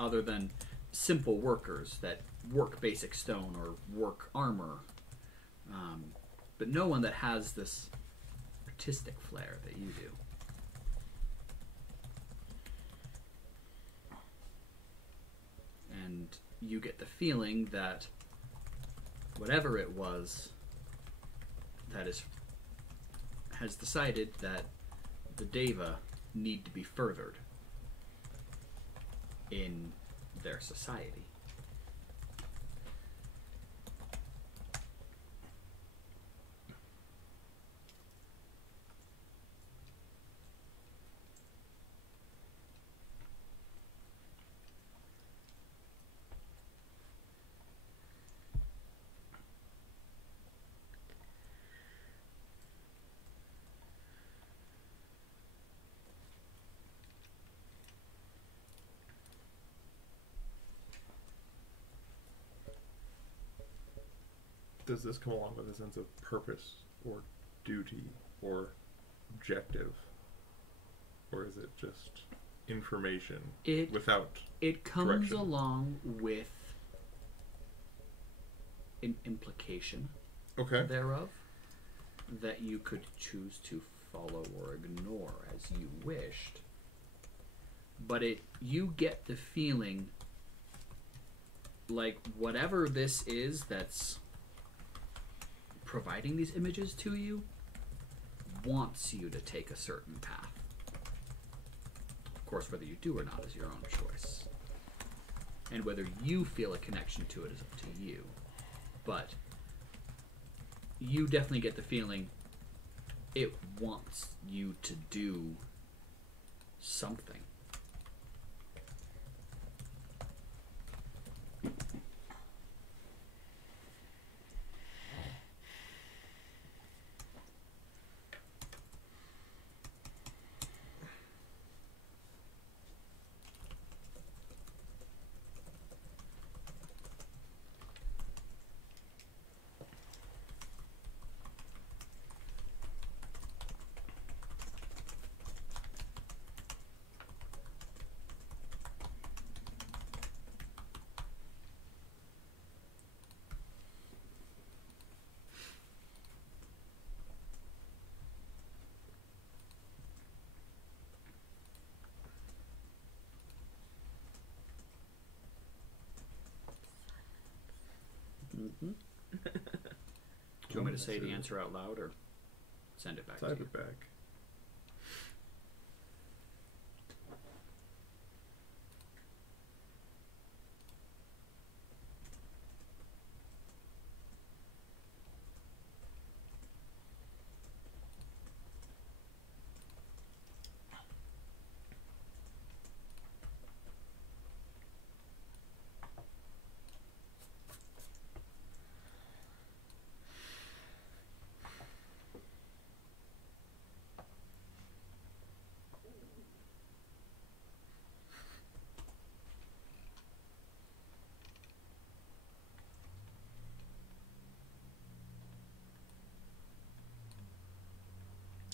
other than simple workers that work basic stone or work armor, but no one that has this artistic flair that you do. And you get the feeling that whatever it was that has decided that the Deva need to be furthered in their society. Does this come along with a sense of purpose or duty or objective? Or is it just information without It comes direction? along with an implication Okay. thereof that you could choose to follow or ignore as you wished. But you get the feeling like whatever this is that's providing these images to you wants you to take a certain path. Of course, whether you do or not is your own choice. And whether you feel a connection to it is up to you. But you definitely get the feeling it wants you to do something. Mm-hmm. Do you want me to say the answer out loud or send it back to Type you? it back.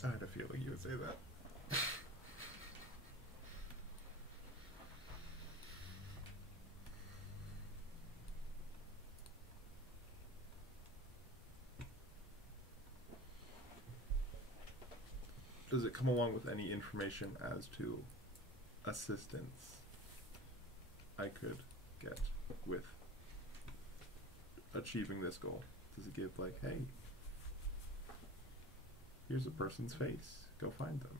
I had a feeling you would say that. Does it come along with any information as to assistance I could get with achieving this goal? Does it give like, hey, here's a person's face, go find them?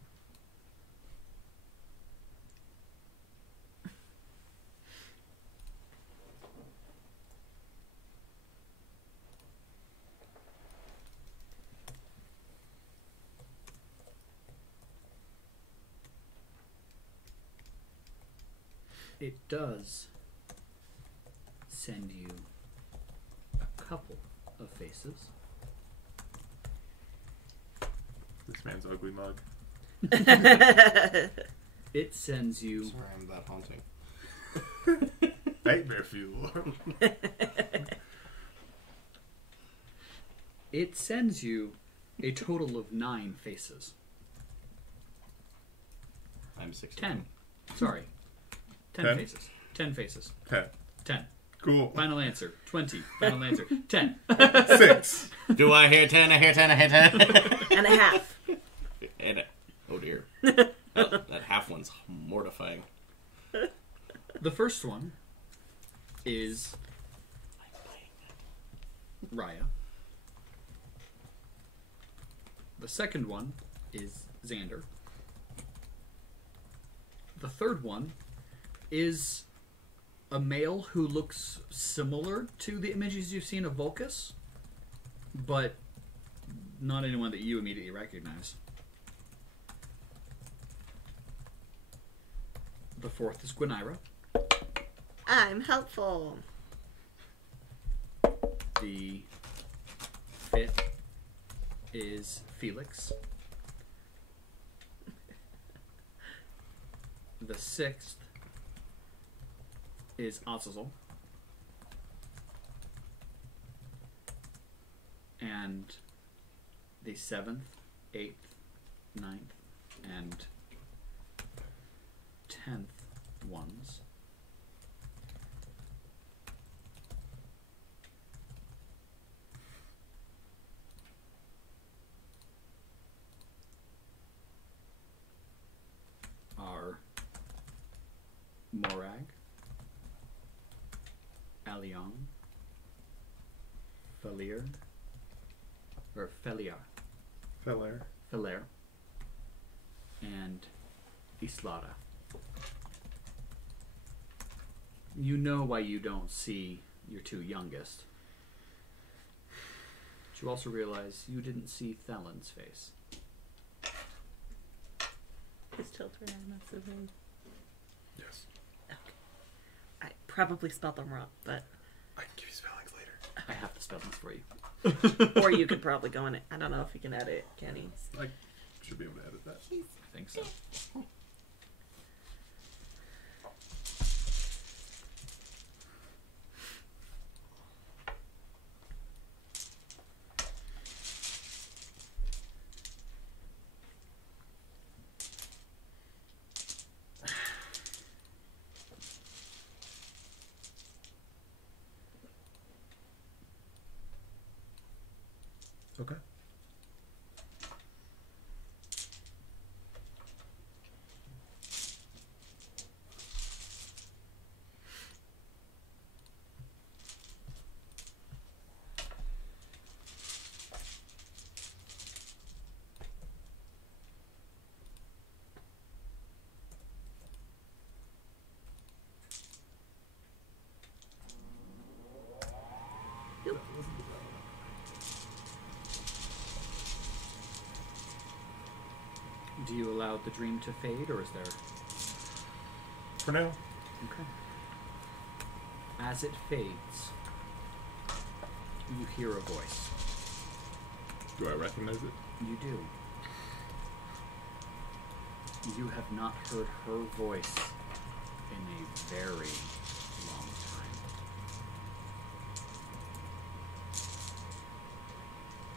It does send you a couple of faces. This man's ugly mug. It sends you... Sorry, I'm that haunting. Nightmare fuel. It sends you a total of 9 faces. I'm 16. 10. Sorry. 10 10? faces. 10 faces. 10. 10. Cool. Final answer. 20. Final answer. 10. 6. Do I hear 10? I hear 10. I hear 10. And a half. And oh dear. That half one's mortifying. The first one is Raya. The second one is Xander. The third one is a male who looks similar to the images you've seen of Vulcus, but not anyone that you immediately recognize. The fourth is Gwyneira. I'm helpful. The fifth is Felix. The sixth is Azazel. And the 7th, 8th, 9th, and 10th ones are Morag, Alion, Felir, or Feliar, Feller. and Islada. You know why you don't see your 2 youngest. But you also realize you didn't see Thalen's face. His children are massively. Yes. Okay. I probably spelled them wrong, but. I can give you spellings later. I have to spell them for you. Or you could probably go in it. I don't know if you can edit, can he? I should be able to edit that. I think so. Okay. Do you allow the dream to fade, or is there... For now. Okay. As it fades, you hear a voice. Do I recognize it? You do. You have not heard her voice in a very long time.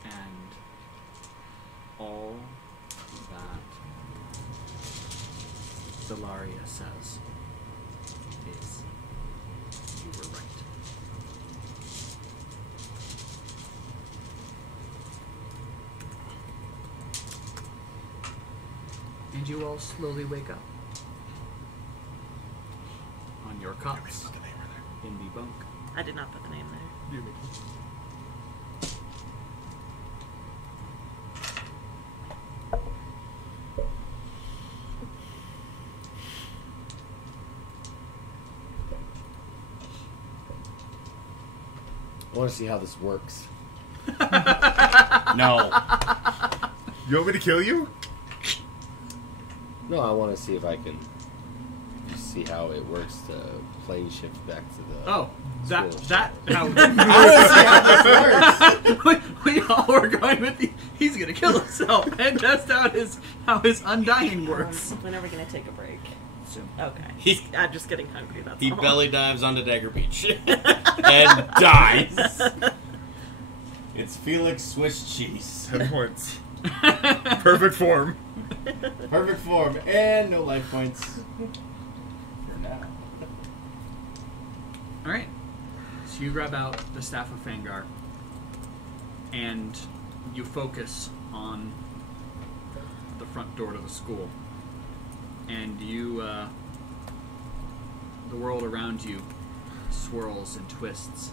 And all Stellaria says is you were right. And you all slowly wake up on your cots in the bunk. I did not put the name there. You mean. I want to see how this works. No. You want me to kill you? No, I want to see if I can just see how it works to plane shift back to the. Oh, that school. we all were going with the, he's gonna kill himself and test out how his undying works. When are we going to take a break? Soon. Okay. I'm just getting hungry, that's He all. belly dives onto Dagger Beach and dies. It's Felix Swiss cheese. 10 points. Perfect form. Perfect form and no life points for now. All right. So you grab out the Staff of Fangar, and you focus on the front door to the school. And you, the world around you swirls and twists.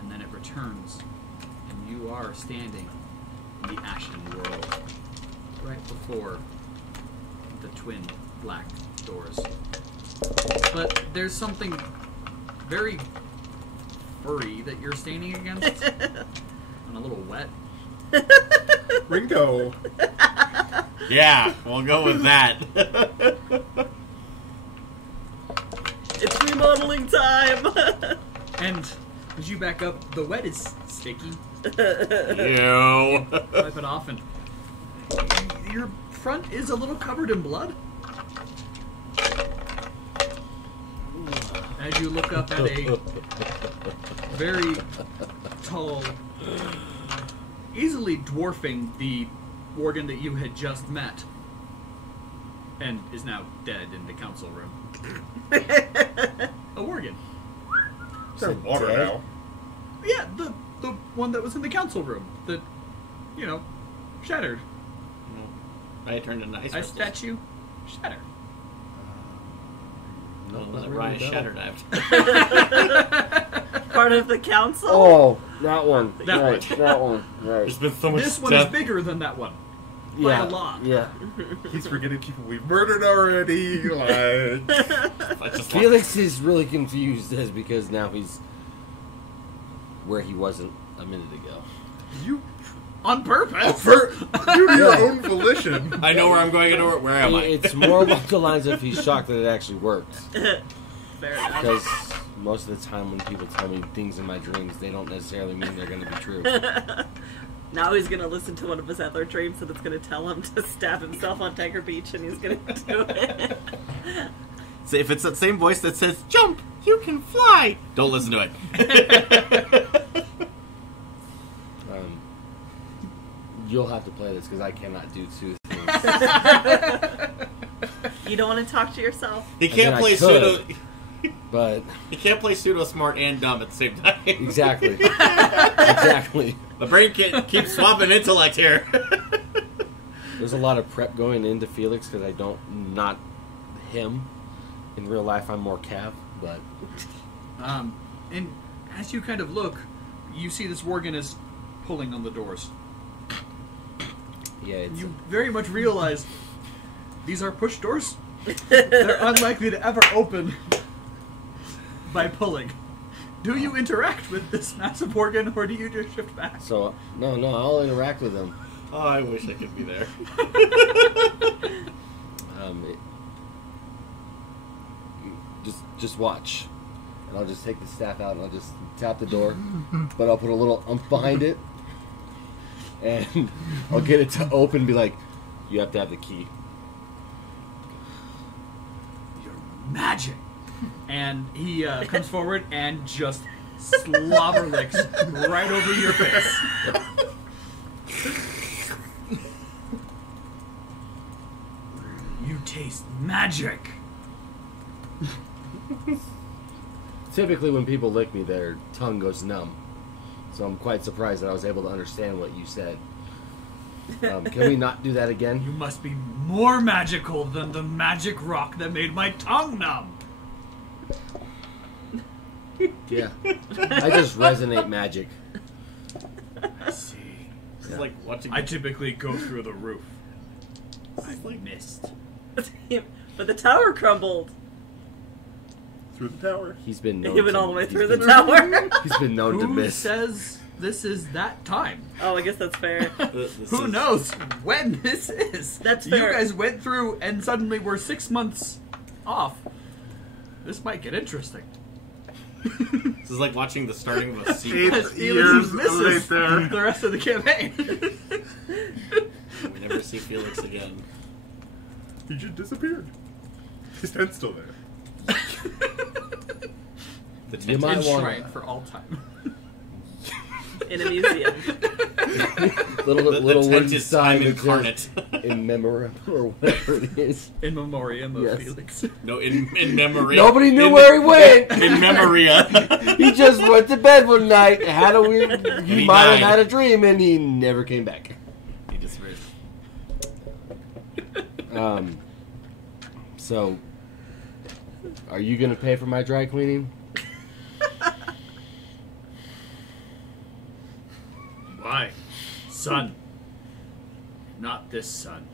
And then it returns, and you are standing in the ashen world, right before the twin black doors. But there's something very furry that you're standing against, and a little wet. Ringo. Yeah, we'll go with that. It's remodeling time! And as you back up, the wet is sticky. Ew. Wipe it off, and your front is a little covered in blood. As you look up at a very tall, easily dwarfing the Worgen that you had just met, and is now dead in the council room. A Worgen. They're water dead? now. Yeah, the one that was in the council room that, shattered. I turned into ice. A statue shattered. No, not that really, Ryan no. Shatter dived. Part of the council? Oh, that one. That right, one. That one. Right. There's been so much This one death. is bigger than that one. By Yeah. a lot. Yeah. He's forgetting people we've murdered already. Like, I just Felix is really confused as because now he's where he wasn't a minute ago. You, on purpose. due to your own volition. I know where I'm going and where am I? It's more along the lines of he's shocked that it actually works. Fair enough. Because most of the time when people tell me things in my dreams, they don't necessarily mean they're going to be true. Now he's going to listen to one of his other dreams and it's going to tell him to stab himself on Tiger Beach and he's going to do it. So if it's that same voice that says, "Jump, you can fly," don't listen to it. You'll have to play this because I cannot do two things. You don't want to talk to yourself? He can't I play could. pseudo. But He can't play pseudo smart and dumb at the same time. exactly, exactly. The brain can't keep swapping intellect here. There's a lot of prep going into Felix because I don't not him. In real life, I'm more Cav, but And as you kind of look, you see this Worgen is pulling on the doors. yeah, it's You very much realize these are push doors. They're unlikely to ever open by pulling. Do you interact with this massive Worgen, or do you just shift back? so no, I'll interact with him. Oh, I wish I could be there. Just watch, and I'll just take the staff out and I'll just tap the door, but I'll put a little ump behind it, and I'll get it to open. And be like, you have to have the key. Your magic. And he comes forward and just slobber licks right over your face. You taste magic. Typically, when people lick me, their tongue goes numb. So I'm quite surprised that I was able to understand what you said. Can we not do that again? You must be more magical than the magic rock that made my tongue numb. Yeah. I just resonate magic. I see. It's like watching. I typically go through the roof. I missed. But the tower crumbled. Through the tower. He's been known He went to, all the way he's through the been- tower. He's been known to Who miss. says this is that time? Oh, I guess that's fair. Who knows when this is? That's You fair. guys went through and suddenly we're 6 months off. This might get interesting. This is like watching the starting of a sequel. Eight As Felix years misses late there. the rest of the campaign. We never see Felix again. He just disappeared. His tent's still there. The You might want Enshrined for all time. In a museum. little the little tent wooden is sign time that says incarnate. in memoriam or whatever it is. In memoriam of Yes. Felix. No, in memory. Nobody knew where he went. In memoria. He just went to bed one night, had a weird. He he might have died. had a dream, and he never came back. He just read. So, are you gonna pay for my dry cleaning? Why? Sun. Not this sun.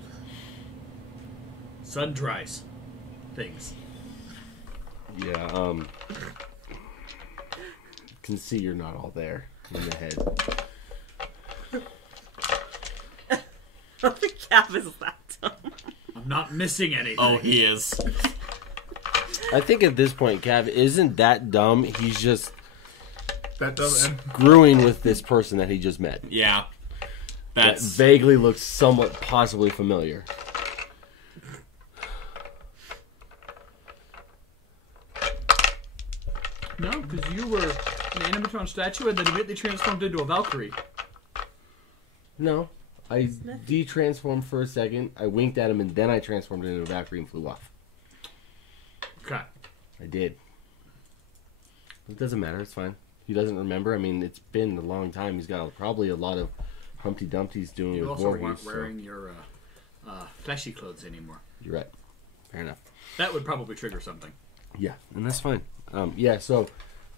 Sun dries things. Yeah. Can see you're not all there in the head. The cap is that dumb. I'm not missing anything. Oh, he is. I think at this point, Cav isn't that dumb. He's just That doesn't. screwing with this person that he just met. Yeah. That That's. vaguely looks somewhat possibly familiar. No, because you were an animatron statue and then immediately transformed into a Valkyrie. No. I de-transformed for a second, I winked at him, and then I transformed into a Valkyrie and flew off. Okay. I did. It doesn't matter, it's fine. He doesn't remember. I mean, it's been a long time. He's got probably a lot of Humpty Dumpty's doing You with also Warwick. weren't So wearing your fleshy clothes anymore. you're right. Fair enough. That would probably trigger something. Yeah, and that's fine. Yeah, so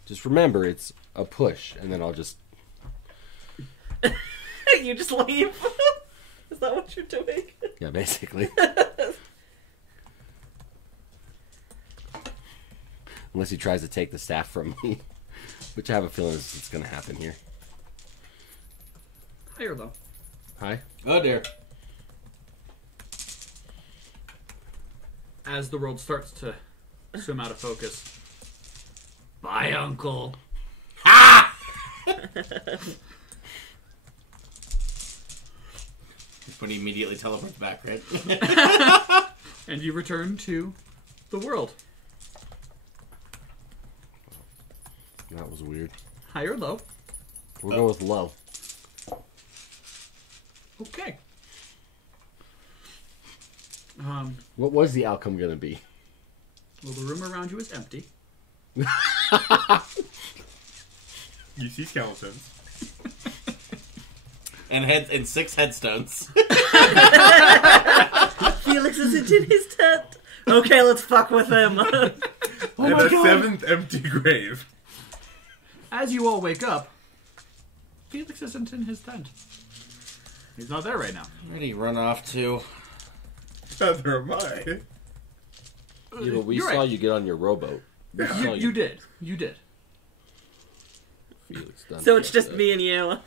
just remember, it's a push, and then I'll just... You just leave. Is that what you're doing? Yeah, basically. Unless he tries to take the staff from me. Which I have a feeling it's going to happen here. Higher though. Hi? Oh, dear. As the world starts to swim out of focus. Bye, Uncle. When he immediately teleports back, right? And you return to the world. That was weird. High or low? We'll go with low. Okay. What was the outcome going to be? Well, the room around you is empty. You see skeletons. And 6 headstones. Felix isn't in his tent. Okay, let's fuck with him. And a 7th empty grave. As you all wake up, Felix isn't in his tent. He's not there right now. Where'd he run off to? Neither am I. Yeah, but we You're saw right. you get on your rowboat. We saw You did. You did. Felix done So it's just that. me and you.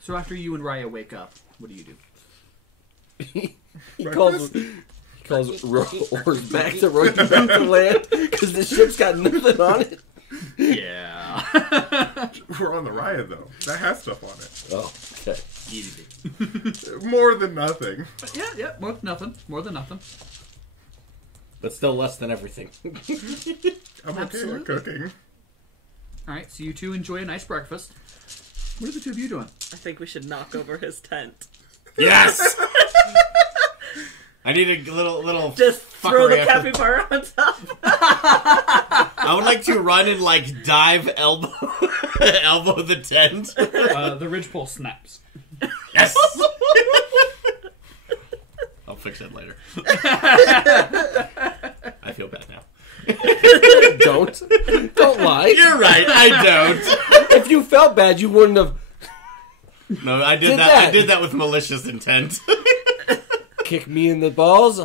So after you and Raya wake up, what do you do? He calls rowers back to row you back to land because the ship's got nothing on it. Yeah. We're on the riot, though. That has stuff on it. Oh, okay. Easy. More than nothing. Yeah, more than nothing. More than nothing. But still less than everything. I'm okay Absolutely. with cooking. Alright, so you two enjoy a nice breakfast. What are the two of you doing? I think we should knock over his tent. Yes! I need a little. Just throw the fuckery. capybara on top. I would like to run and like dive elbow the tent. The ridgepole snaps. Yes. I'll fix that later. I feel bad now. Don't lie. You're right. I don't. If you felt bad, you wouldn't have No, I did that. I did that with malicious intent. kicked me in the balls.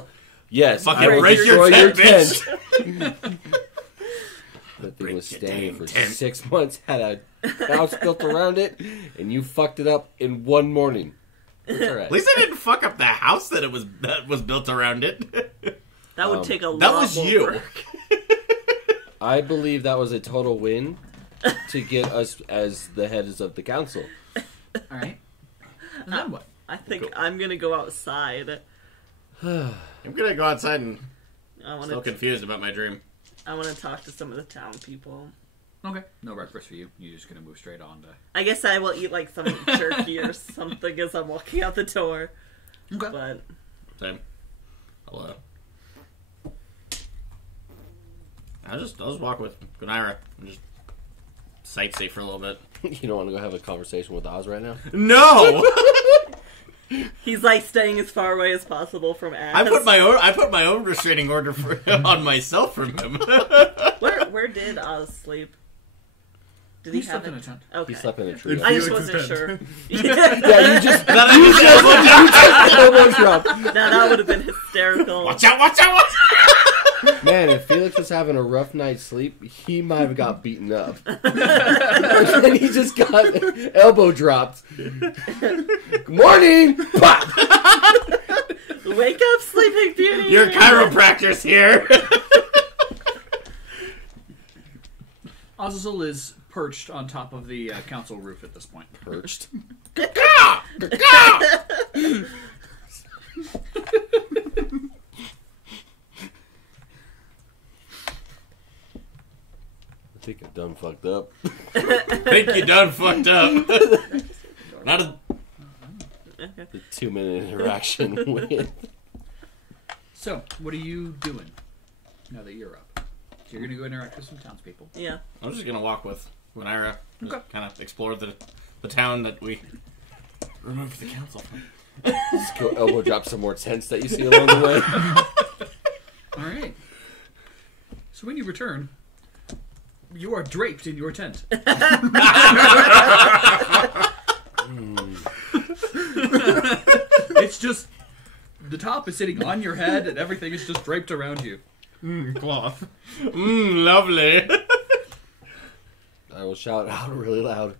Yes, Fucking I will break destroy your your tent, tent. That thing was standing for 6 months, had a house built around it, and you fucked it up in one morning. That's all right. At least I didn't fuck up the house that was built around it. That would take a lot That was more you. work. I believe that was a total win to get us as the heads of the council. All right. And then what? I think I'm gonna go outside. I'm gonna go outside and I still want to. confused about my dream. I want to talk to some of the town people. Okay. No breakfast for you. You're just gonna move straight on to. I guess I will eat like some jerky or something as I'm walking out the door. Okay. But Same. I'll just walk with Gwyneira and just sightsee for a little bit. You don't want to go have a conversation with Oz right now? No. he's like staying as far away as possible from Az. I put my own restraining order on myself from him. Where did Oz sleep? Did he have slept in it? a tent. Okay. He slept in a tree. I just Felix's wasn't tent. sure. Yeah, you just elbow drop. Now that would have been hysterical. Watch out! Watch out! Watch out! Man, if Felix was having a rough night's sleep, he might have got beaten up. And he just got elbow dropped. Good morning! Pop! Wake up, Sleeping Beauty! Your chiropractor's here. Azazel is perched on top of the council roof at this point. Perched. I think I done fucked up. Think you done fucked up. Not a... The 2-minute interaction with... So, what are you doing now that you're up? So you're going to go interact with some townspeople. Yeah. I'm just gonna walk with Gwyneira. Just Okay. kind of explore the town that we removed the council from. Just go elbow drop some more tents that you see along the way. All right. So when you return, you are draped in your tent. It's just the top is sitting on your head, and everything is just draped around you. Cloth. Lovely. I will shout out really loud.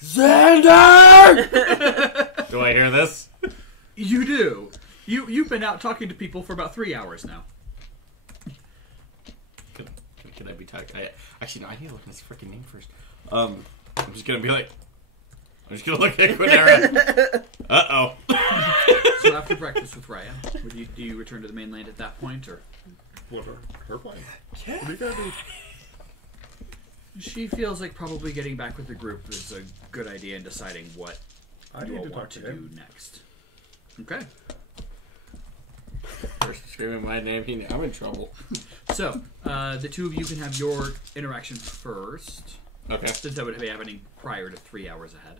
Xander! Do I hear this? You do. You've been out talking to people for about 3 hours now. Can I be talking? Actually, no. I need to look at his freaking name first. I'm just gonna be like. I'm just gonna look at Gwyneira. Uh-oh. So after breakfast with Raya, do you return to the mainland at that point, or? What are her plans? What do you gotta do? She feels like probably getting back with the group is a good idea in deciding what I you need all to want talk to to do him. next. Okay. First screaming my name. I'm in trouble. So, the two of you can have your interaction first, Okay. since that would be happening prior to 3 hours ahead.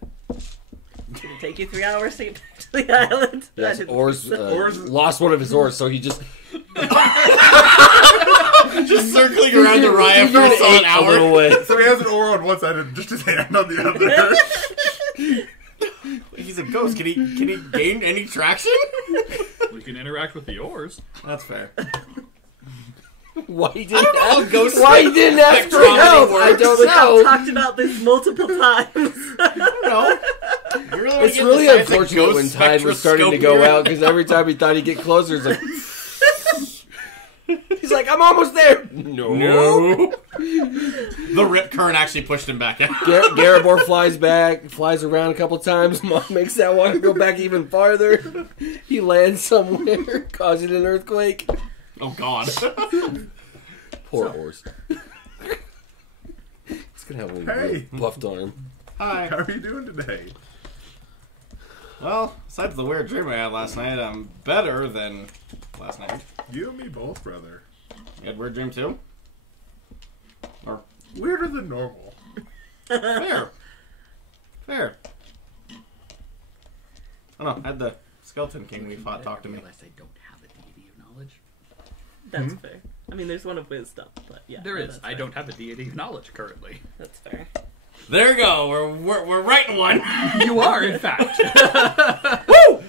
Did it take you 3 hours to get back to the island? I Yes, didn't oars, think so. lost one of his ours, so he just... Just circling around the Raya for a solid a little hour. way. So he has an oar on one side and just his hand on the other. He's a ghost. Can he gain any traction? We can interact with the oars. That's fair. Why he didn't how ask, ghosts why he didn't ask for spectroscopy help? I works. don't We've know. talked about this multiple times. No. You really It's really unfortunate when time was starting to go out, because every time he thought he'd get closer, it's like... He's like, I'm almost there! No. The rip current actually pushed him back out. Garibor flies around a couple times. Mom makes that water go back even farther. He lands somewhere, causing an earthquake. Oh God. Poor horse. He's gonna have a Hey. real buffed arm. Hi. How are you doing today? Well, besides the weird dream I had last night, I'm better than last night. You and me both, brother. You had a weird dream too? Or Weirder than normal. fair. Fair. I don't know, I had the Skeleton King we fought talk to me. I realized I don't have a deity of knowledge. That's fair. I mean, there's one of wisdom, but yeah. There no, is. that's I fair. don't have a deity of knowledge currently. That's fair. There you go. We're writing one. You are, in fact. Woo!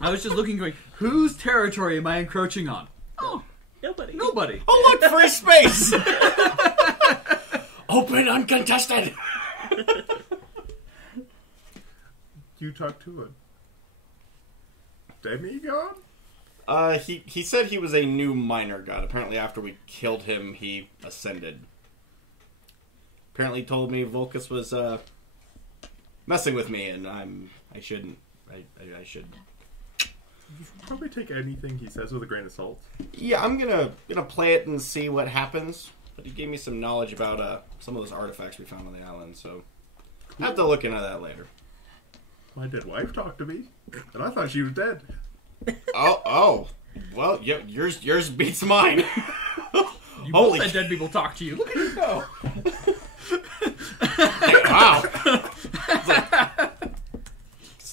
I was just looking, going, whose territory am I encroaching on? Oh, Nobody. nobody. Oh look, free space. Open, uncontested. You talked to a demigod? He said he was a new minor god. Apparently, after we killed him, he ascended. Apparently, told me Vulcus was messing with me, and I shouldn't. I should. Probably take anything he says with a grain of salt. Yeah, I'm gonna play it and see what happens. But he gave me some knowledge about some of those artifacts we found on the island, so I have to look into that later. My dead wife talked to me, and I thought she was dead. Oh, well, yeah, yours beats mine. You Holy let dead people talk to you. Look at you go. wow.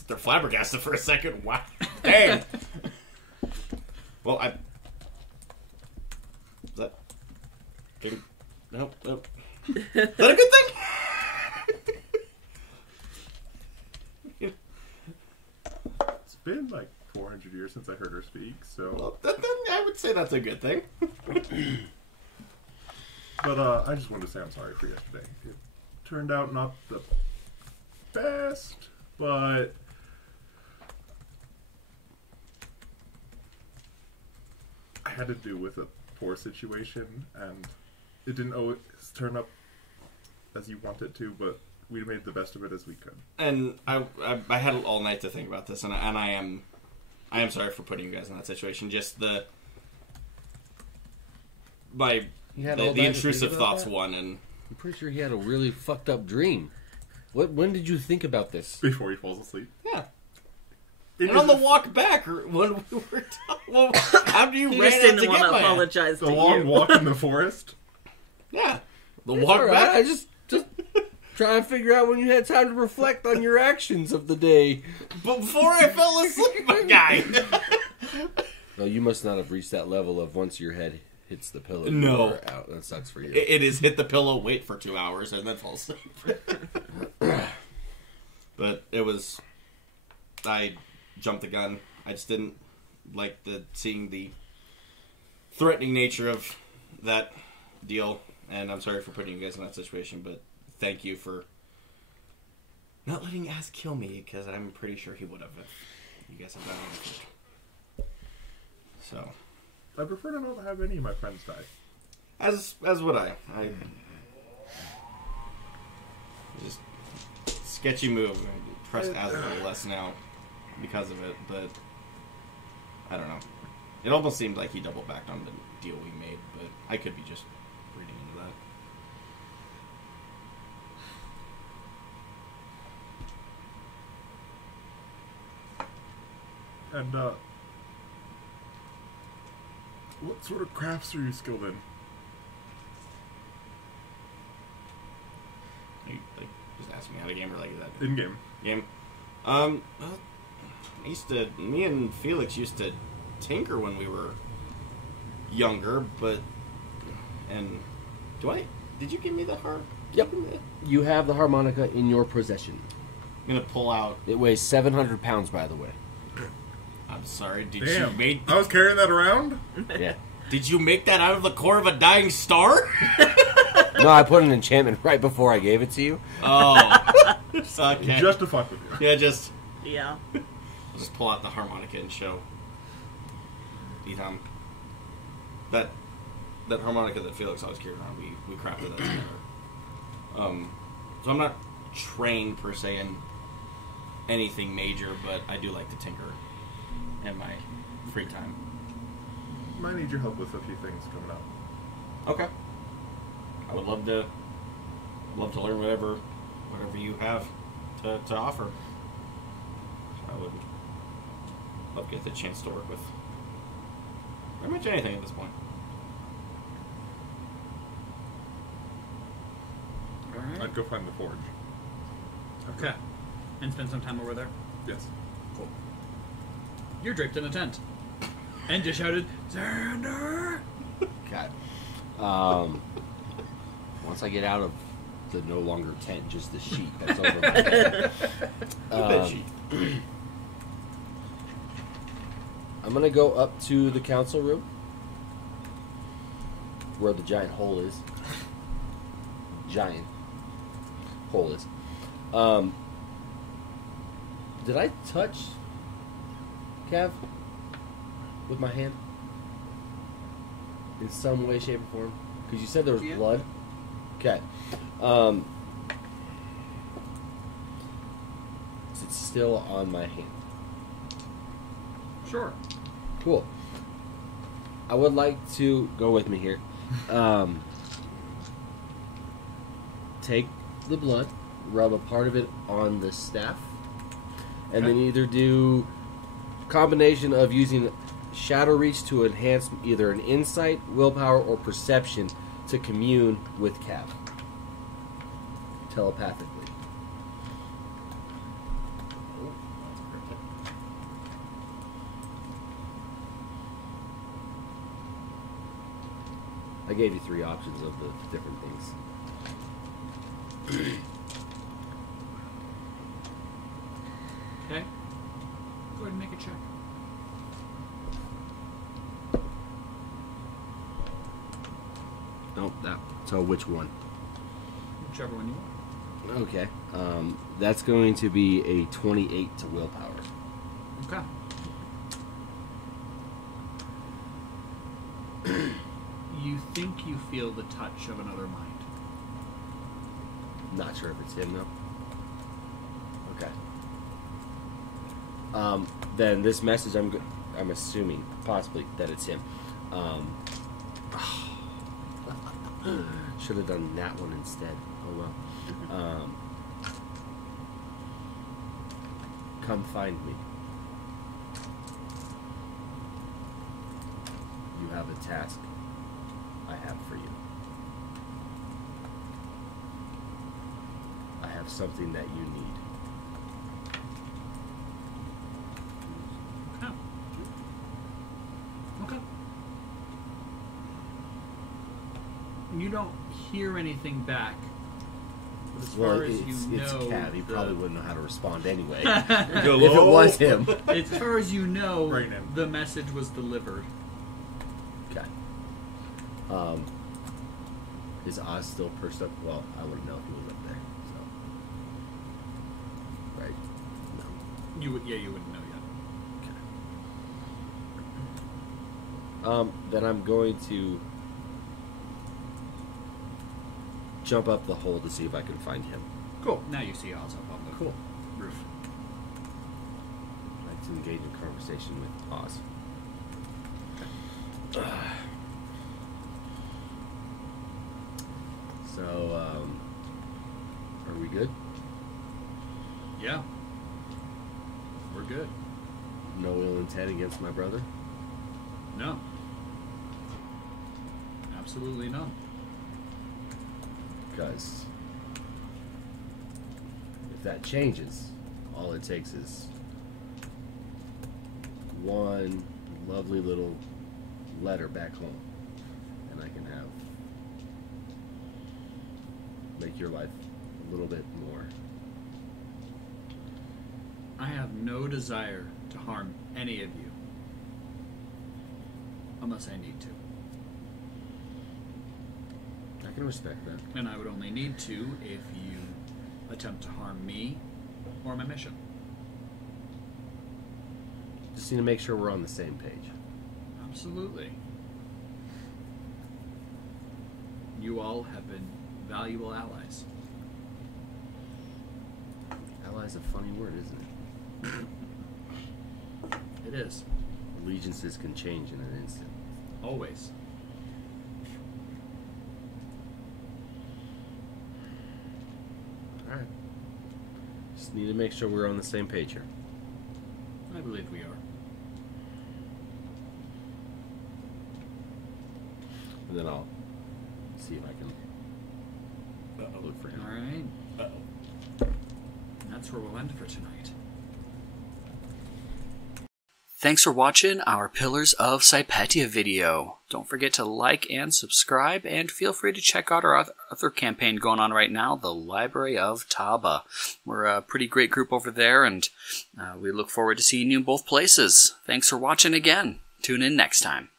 They're flabbergasted for a second. Wow. Dang. Well, is that... Nope. Is that a good thing? It's been like 400 years since I heard her speak, so... Well, then I would say that's a good thing. But I just wanted to say I'm sorry for yesterday. It turned out not the best, but... I had to do with a poor situation, and it didn't always turn up as you want it to, but we made the best of it as we could. And I had all night to think about this, and I am sorry for putting you guys in that situation. Just the intrusive thoughts won, and I'm pretty sure he had a really fucked up dream. When did you think about this? Before he falls asleep. yeah. It And is on the walk back, when we were well, after you He ran just out didn't to want get to my apologize the to long you. walk in the forest. yeah, the It's walk all right. back. I just trying to figure out when you had time to reflect on your actions of the day. But before I fell asleep, my guy. No, you must not have reached that level of once your head hits the pillow. No. You are out. That sucks for you. It is hit the pillow, wait for 2 hours, and then fall asleep. But it was... I jumped the gun. I just didn't like seeing the threatening nature of that deal, and I'm sorry for putting you guys in that situation, but thank you for not letting Az kill me, because I'm pretty sure he would have if you guys have done anything. So... I prefer to not have any of my friends die. As would I. Just sketchy move. I trust Azazel less now because of it, but I don't know. It almost seemed like he double backed on the deal we made, but I could be just reading into that. And, what sort of crafts are you skilled in? You just ask me how to game or like that In-game. game. Well, me and Felix used to tinker when we were younger, but did you give me the harp? Yep. You have the harmonica in your possession. I'm gonna pull out. It weighs 700 pounds, by the way. I'm sorry. Damn. I was carrying that around? Yeah. Did you make that out of the core of a dying star? No, I put an enchantment right before I gave it to you. Oh. Okay. Just to fuck with you. Yeah, Yeah. I'll just pull out the harmonica and show Idham. That harmonica that Felix always carried around, we crafted that together. So I'm not trained per se in anything major, but I do like to tinker in my free time. Might need your help with a few things coming up. Okay. I would love to learn whatever you have to offer. I would love to get the chance to work with pretty much anything at this point. Alright. I'd go find the forge. Okay. And spend some time over there? Yes. Cool. You're draped in a tent. And just shouted, Xander! Okay. Once I get out of the no longer tent, just the sheet that's over my head. Bed sheet. I'm going to go up to the council room where the giant hole is. Giant hole is. Did I touch Cav with my hand? In some way, shape, or form? Because you said there was blood. Okay. Is it still on my hand? Sure. Cool. I would like to go with me here. Take the blood, rub a part of it on the staff, and then either do combination of using Shadow Reach to enhance either an insight, willpower, or perception to commune with Cav telepathically. I gave you 3 options of the different things. Okay. Go ahead and make a check. Nope, that. So which one? Whichever one you want. Okay. That's going to be a 28 to willpower. Okay. You think you feel the touch of another mind. Not sure if it's him though. Okay. Then this message, I'm assuming possibly that it's him. Should have done that one instead. Oh well. Come find me. You have a task I have for you. I have something that you need. Okay. Okay. You don't hear anything back. But as far as you know, it's Cav. He probably wouldn't know how to respond anyway. Hello? If it was him. as far as you know, Right now. the message was delivered. Okay. Is Oz still perched up? Well, I wouldn't know if he was up there. So. Right? No. You wouldn't know yet. Then I'm going to jump up the hole to see if I can find him. Cool. Now you see Oz up on the roof. I'd like to engage in conversation with Oz. So, are we good? Yeah. We're good. No ill intent against my brother? No. Absolutely none. Because if that changes, all it takes is one lovely little letter back home, and I can make your life a little bit more. I have no desire to harm any of you. Unless I need to. I can respect that. And I would only need to if you attempt to harm me or my mission. Just need to make sure we're on the same page. Absolutely. You all have been valuable allies. Ally's a funny word, isn't it? It is. Allegiances can change in an instant. Always. Alright. Just need to make sure we're on the same page here. believe we are. And then I'll see if I can look for him. All right. Uh-oh. And that's where we'll end for tonight. Thanks for watching our Pillars of Sypetia video. Don't forget to like and subscribe, and feel free to check out our other campaign going on right now, the Library of Taba. We're a pretty great group over there, and we look forward to seeing you in both places. Thanks for watching again. Tune in next time.